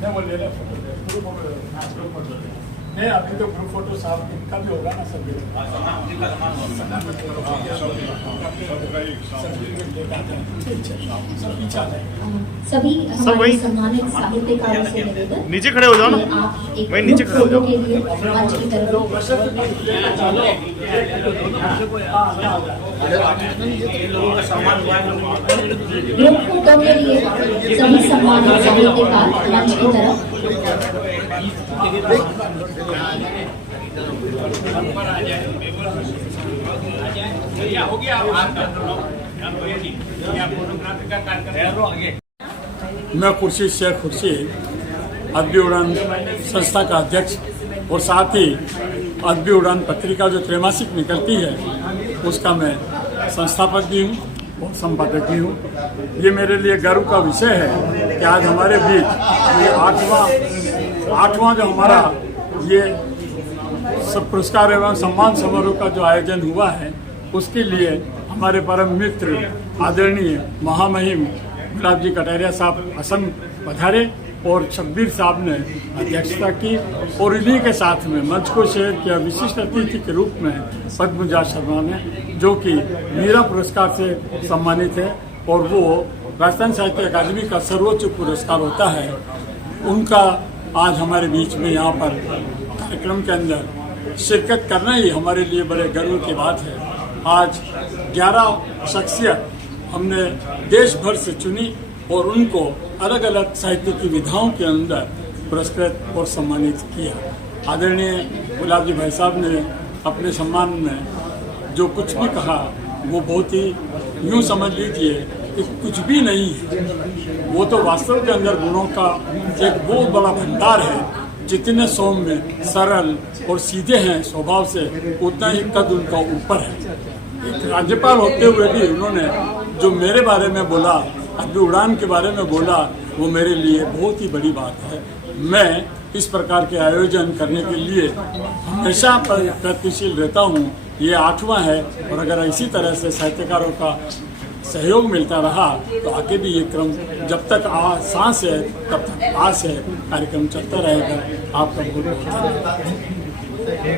नहीं वो ले रहे फोटो, ग्रुप फोटो नहीं, अभी तो ग्रुप फोटो साहब इनका भी होगा ना सभी। सभी हमारे सम्मानित साहित्यकारों से निवेदन, नीचे खड़े हो जाओ ना, वही नीचे खड़े हो जाओ के लिए मंच की तरफ ग्रुप फोटो के लिए सभी सम्मानित साहित्यकार मंच की तरफ। हो गया मैं खुर्शीद शेख खुर्शीद अदबी उड़ान संस्था का अध्यक्ष और साथ ही अदबी उड़ान पत्रिका जो त्रैमासिक निकलती है उसका मैं संस्थापक भी हूँ और संपादक भी हूँ। ये मेरे लिए गर्व का विषय है कि आज हमारे बीच ये आठवां जो हमारा ये सब पुरस्कार एवं सम्मान समारोह का जो आयोजन हुआ है, उसके लिए हमारे परम मित्र आदरणीय महामहिम गुलाबजी कटारिया साहब असम पधारे और शब्बीर साहब ने अध्यक्षता की और इन्हीं के साथ में मंच को शेयर किया विशिष्ट अतिथि के रूप में पद्मजा शर्मा ने, जो कि मीरा पुरस्कार से सम्मानित है और वो राजस्थान साहित्य अकादमी का सर्वोच्च पुरस्कार होता है। उनका आज हमारे बीच में यहाँ पर कार्यक्रम के अंदर शिरकत करना ही हमारे लिए बड़े गर्व की बात है। आज 11 शख्सियत हमने देश भर से चुनी और उनको अलग अलग साहित्य की विधाओं के अंदर पुरस्कृत और सम्मानित किया। आदरणीय गुलाबजी भाई साहब ने अपने सम्मान में जो कुछ भी कहा वो बहुत ही यूँ समझ लीजिए कि कुछ भी नहीं है, वो तो वास्तव के अंदर गुणों का एक बहुत बड़ा भंडार है। जितने सौम्य सरल और सीधे हैं स्वभाव से, उतना ही कद उनका ऊपर है। एक राज्यपाल होते हुए भी उन्होंने जो मेरे बारे में बोला, अदबी उड़ान के बारे में बोला, वो मेरे लिए बहुत ही बड़ी बात है। मैं इस प्रकार के आयोजन करने के लिए हमेशा प्रयत्नशील रहता हूँ। ये 8वां है और अगर इसी तरह से साहित्यकारों का सहयोग मिलता रहा तो आगे भी ये क्रम जब तक सांस है तब तक आस है कार्यक्रम चलता रहेगा। आपका बहुत बहुत धन्यवाद।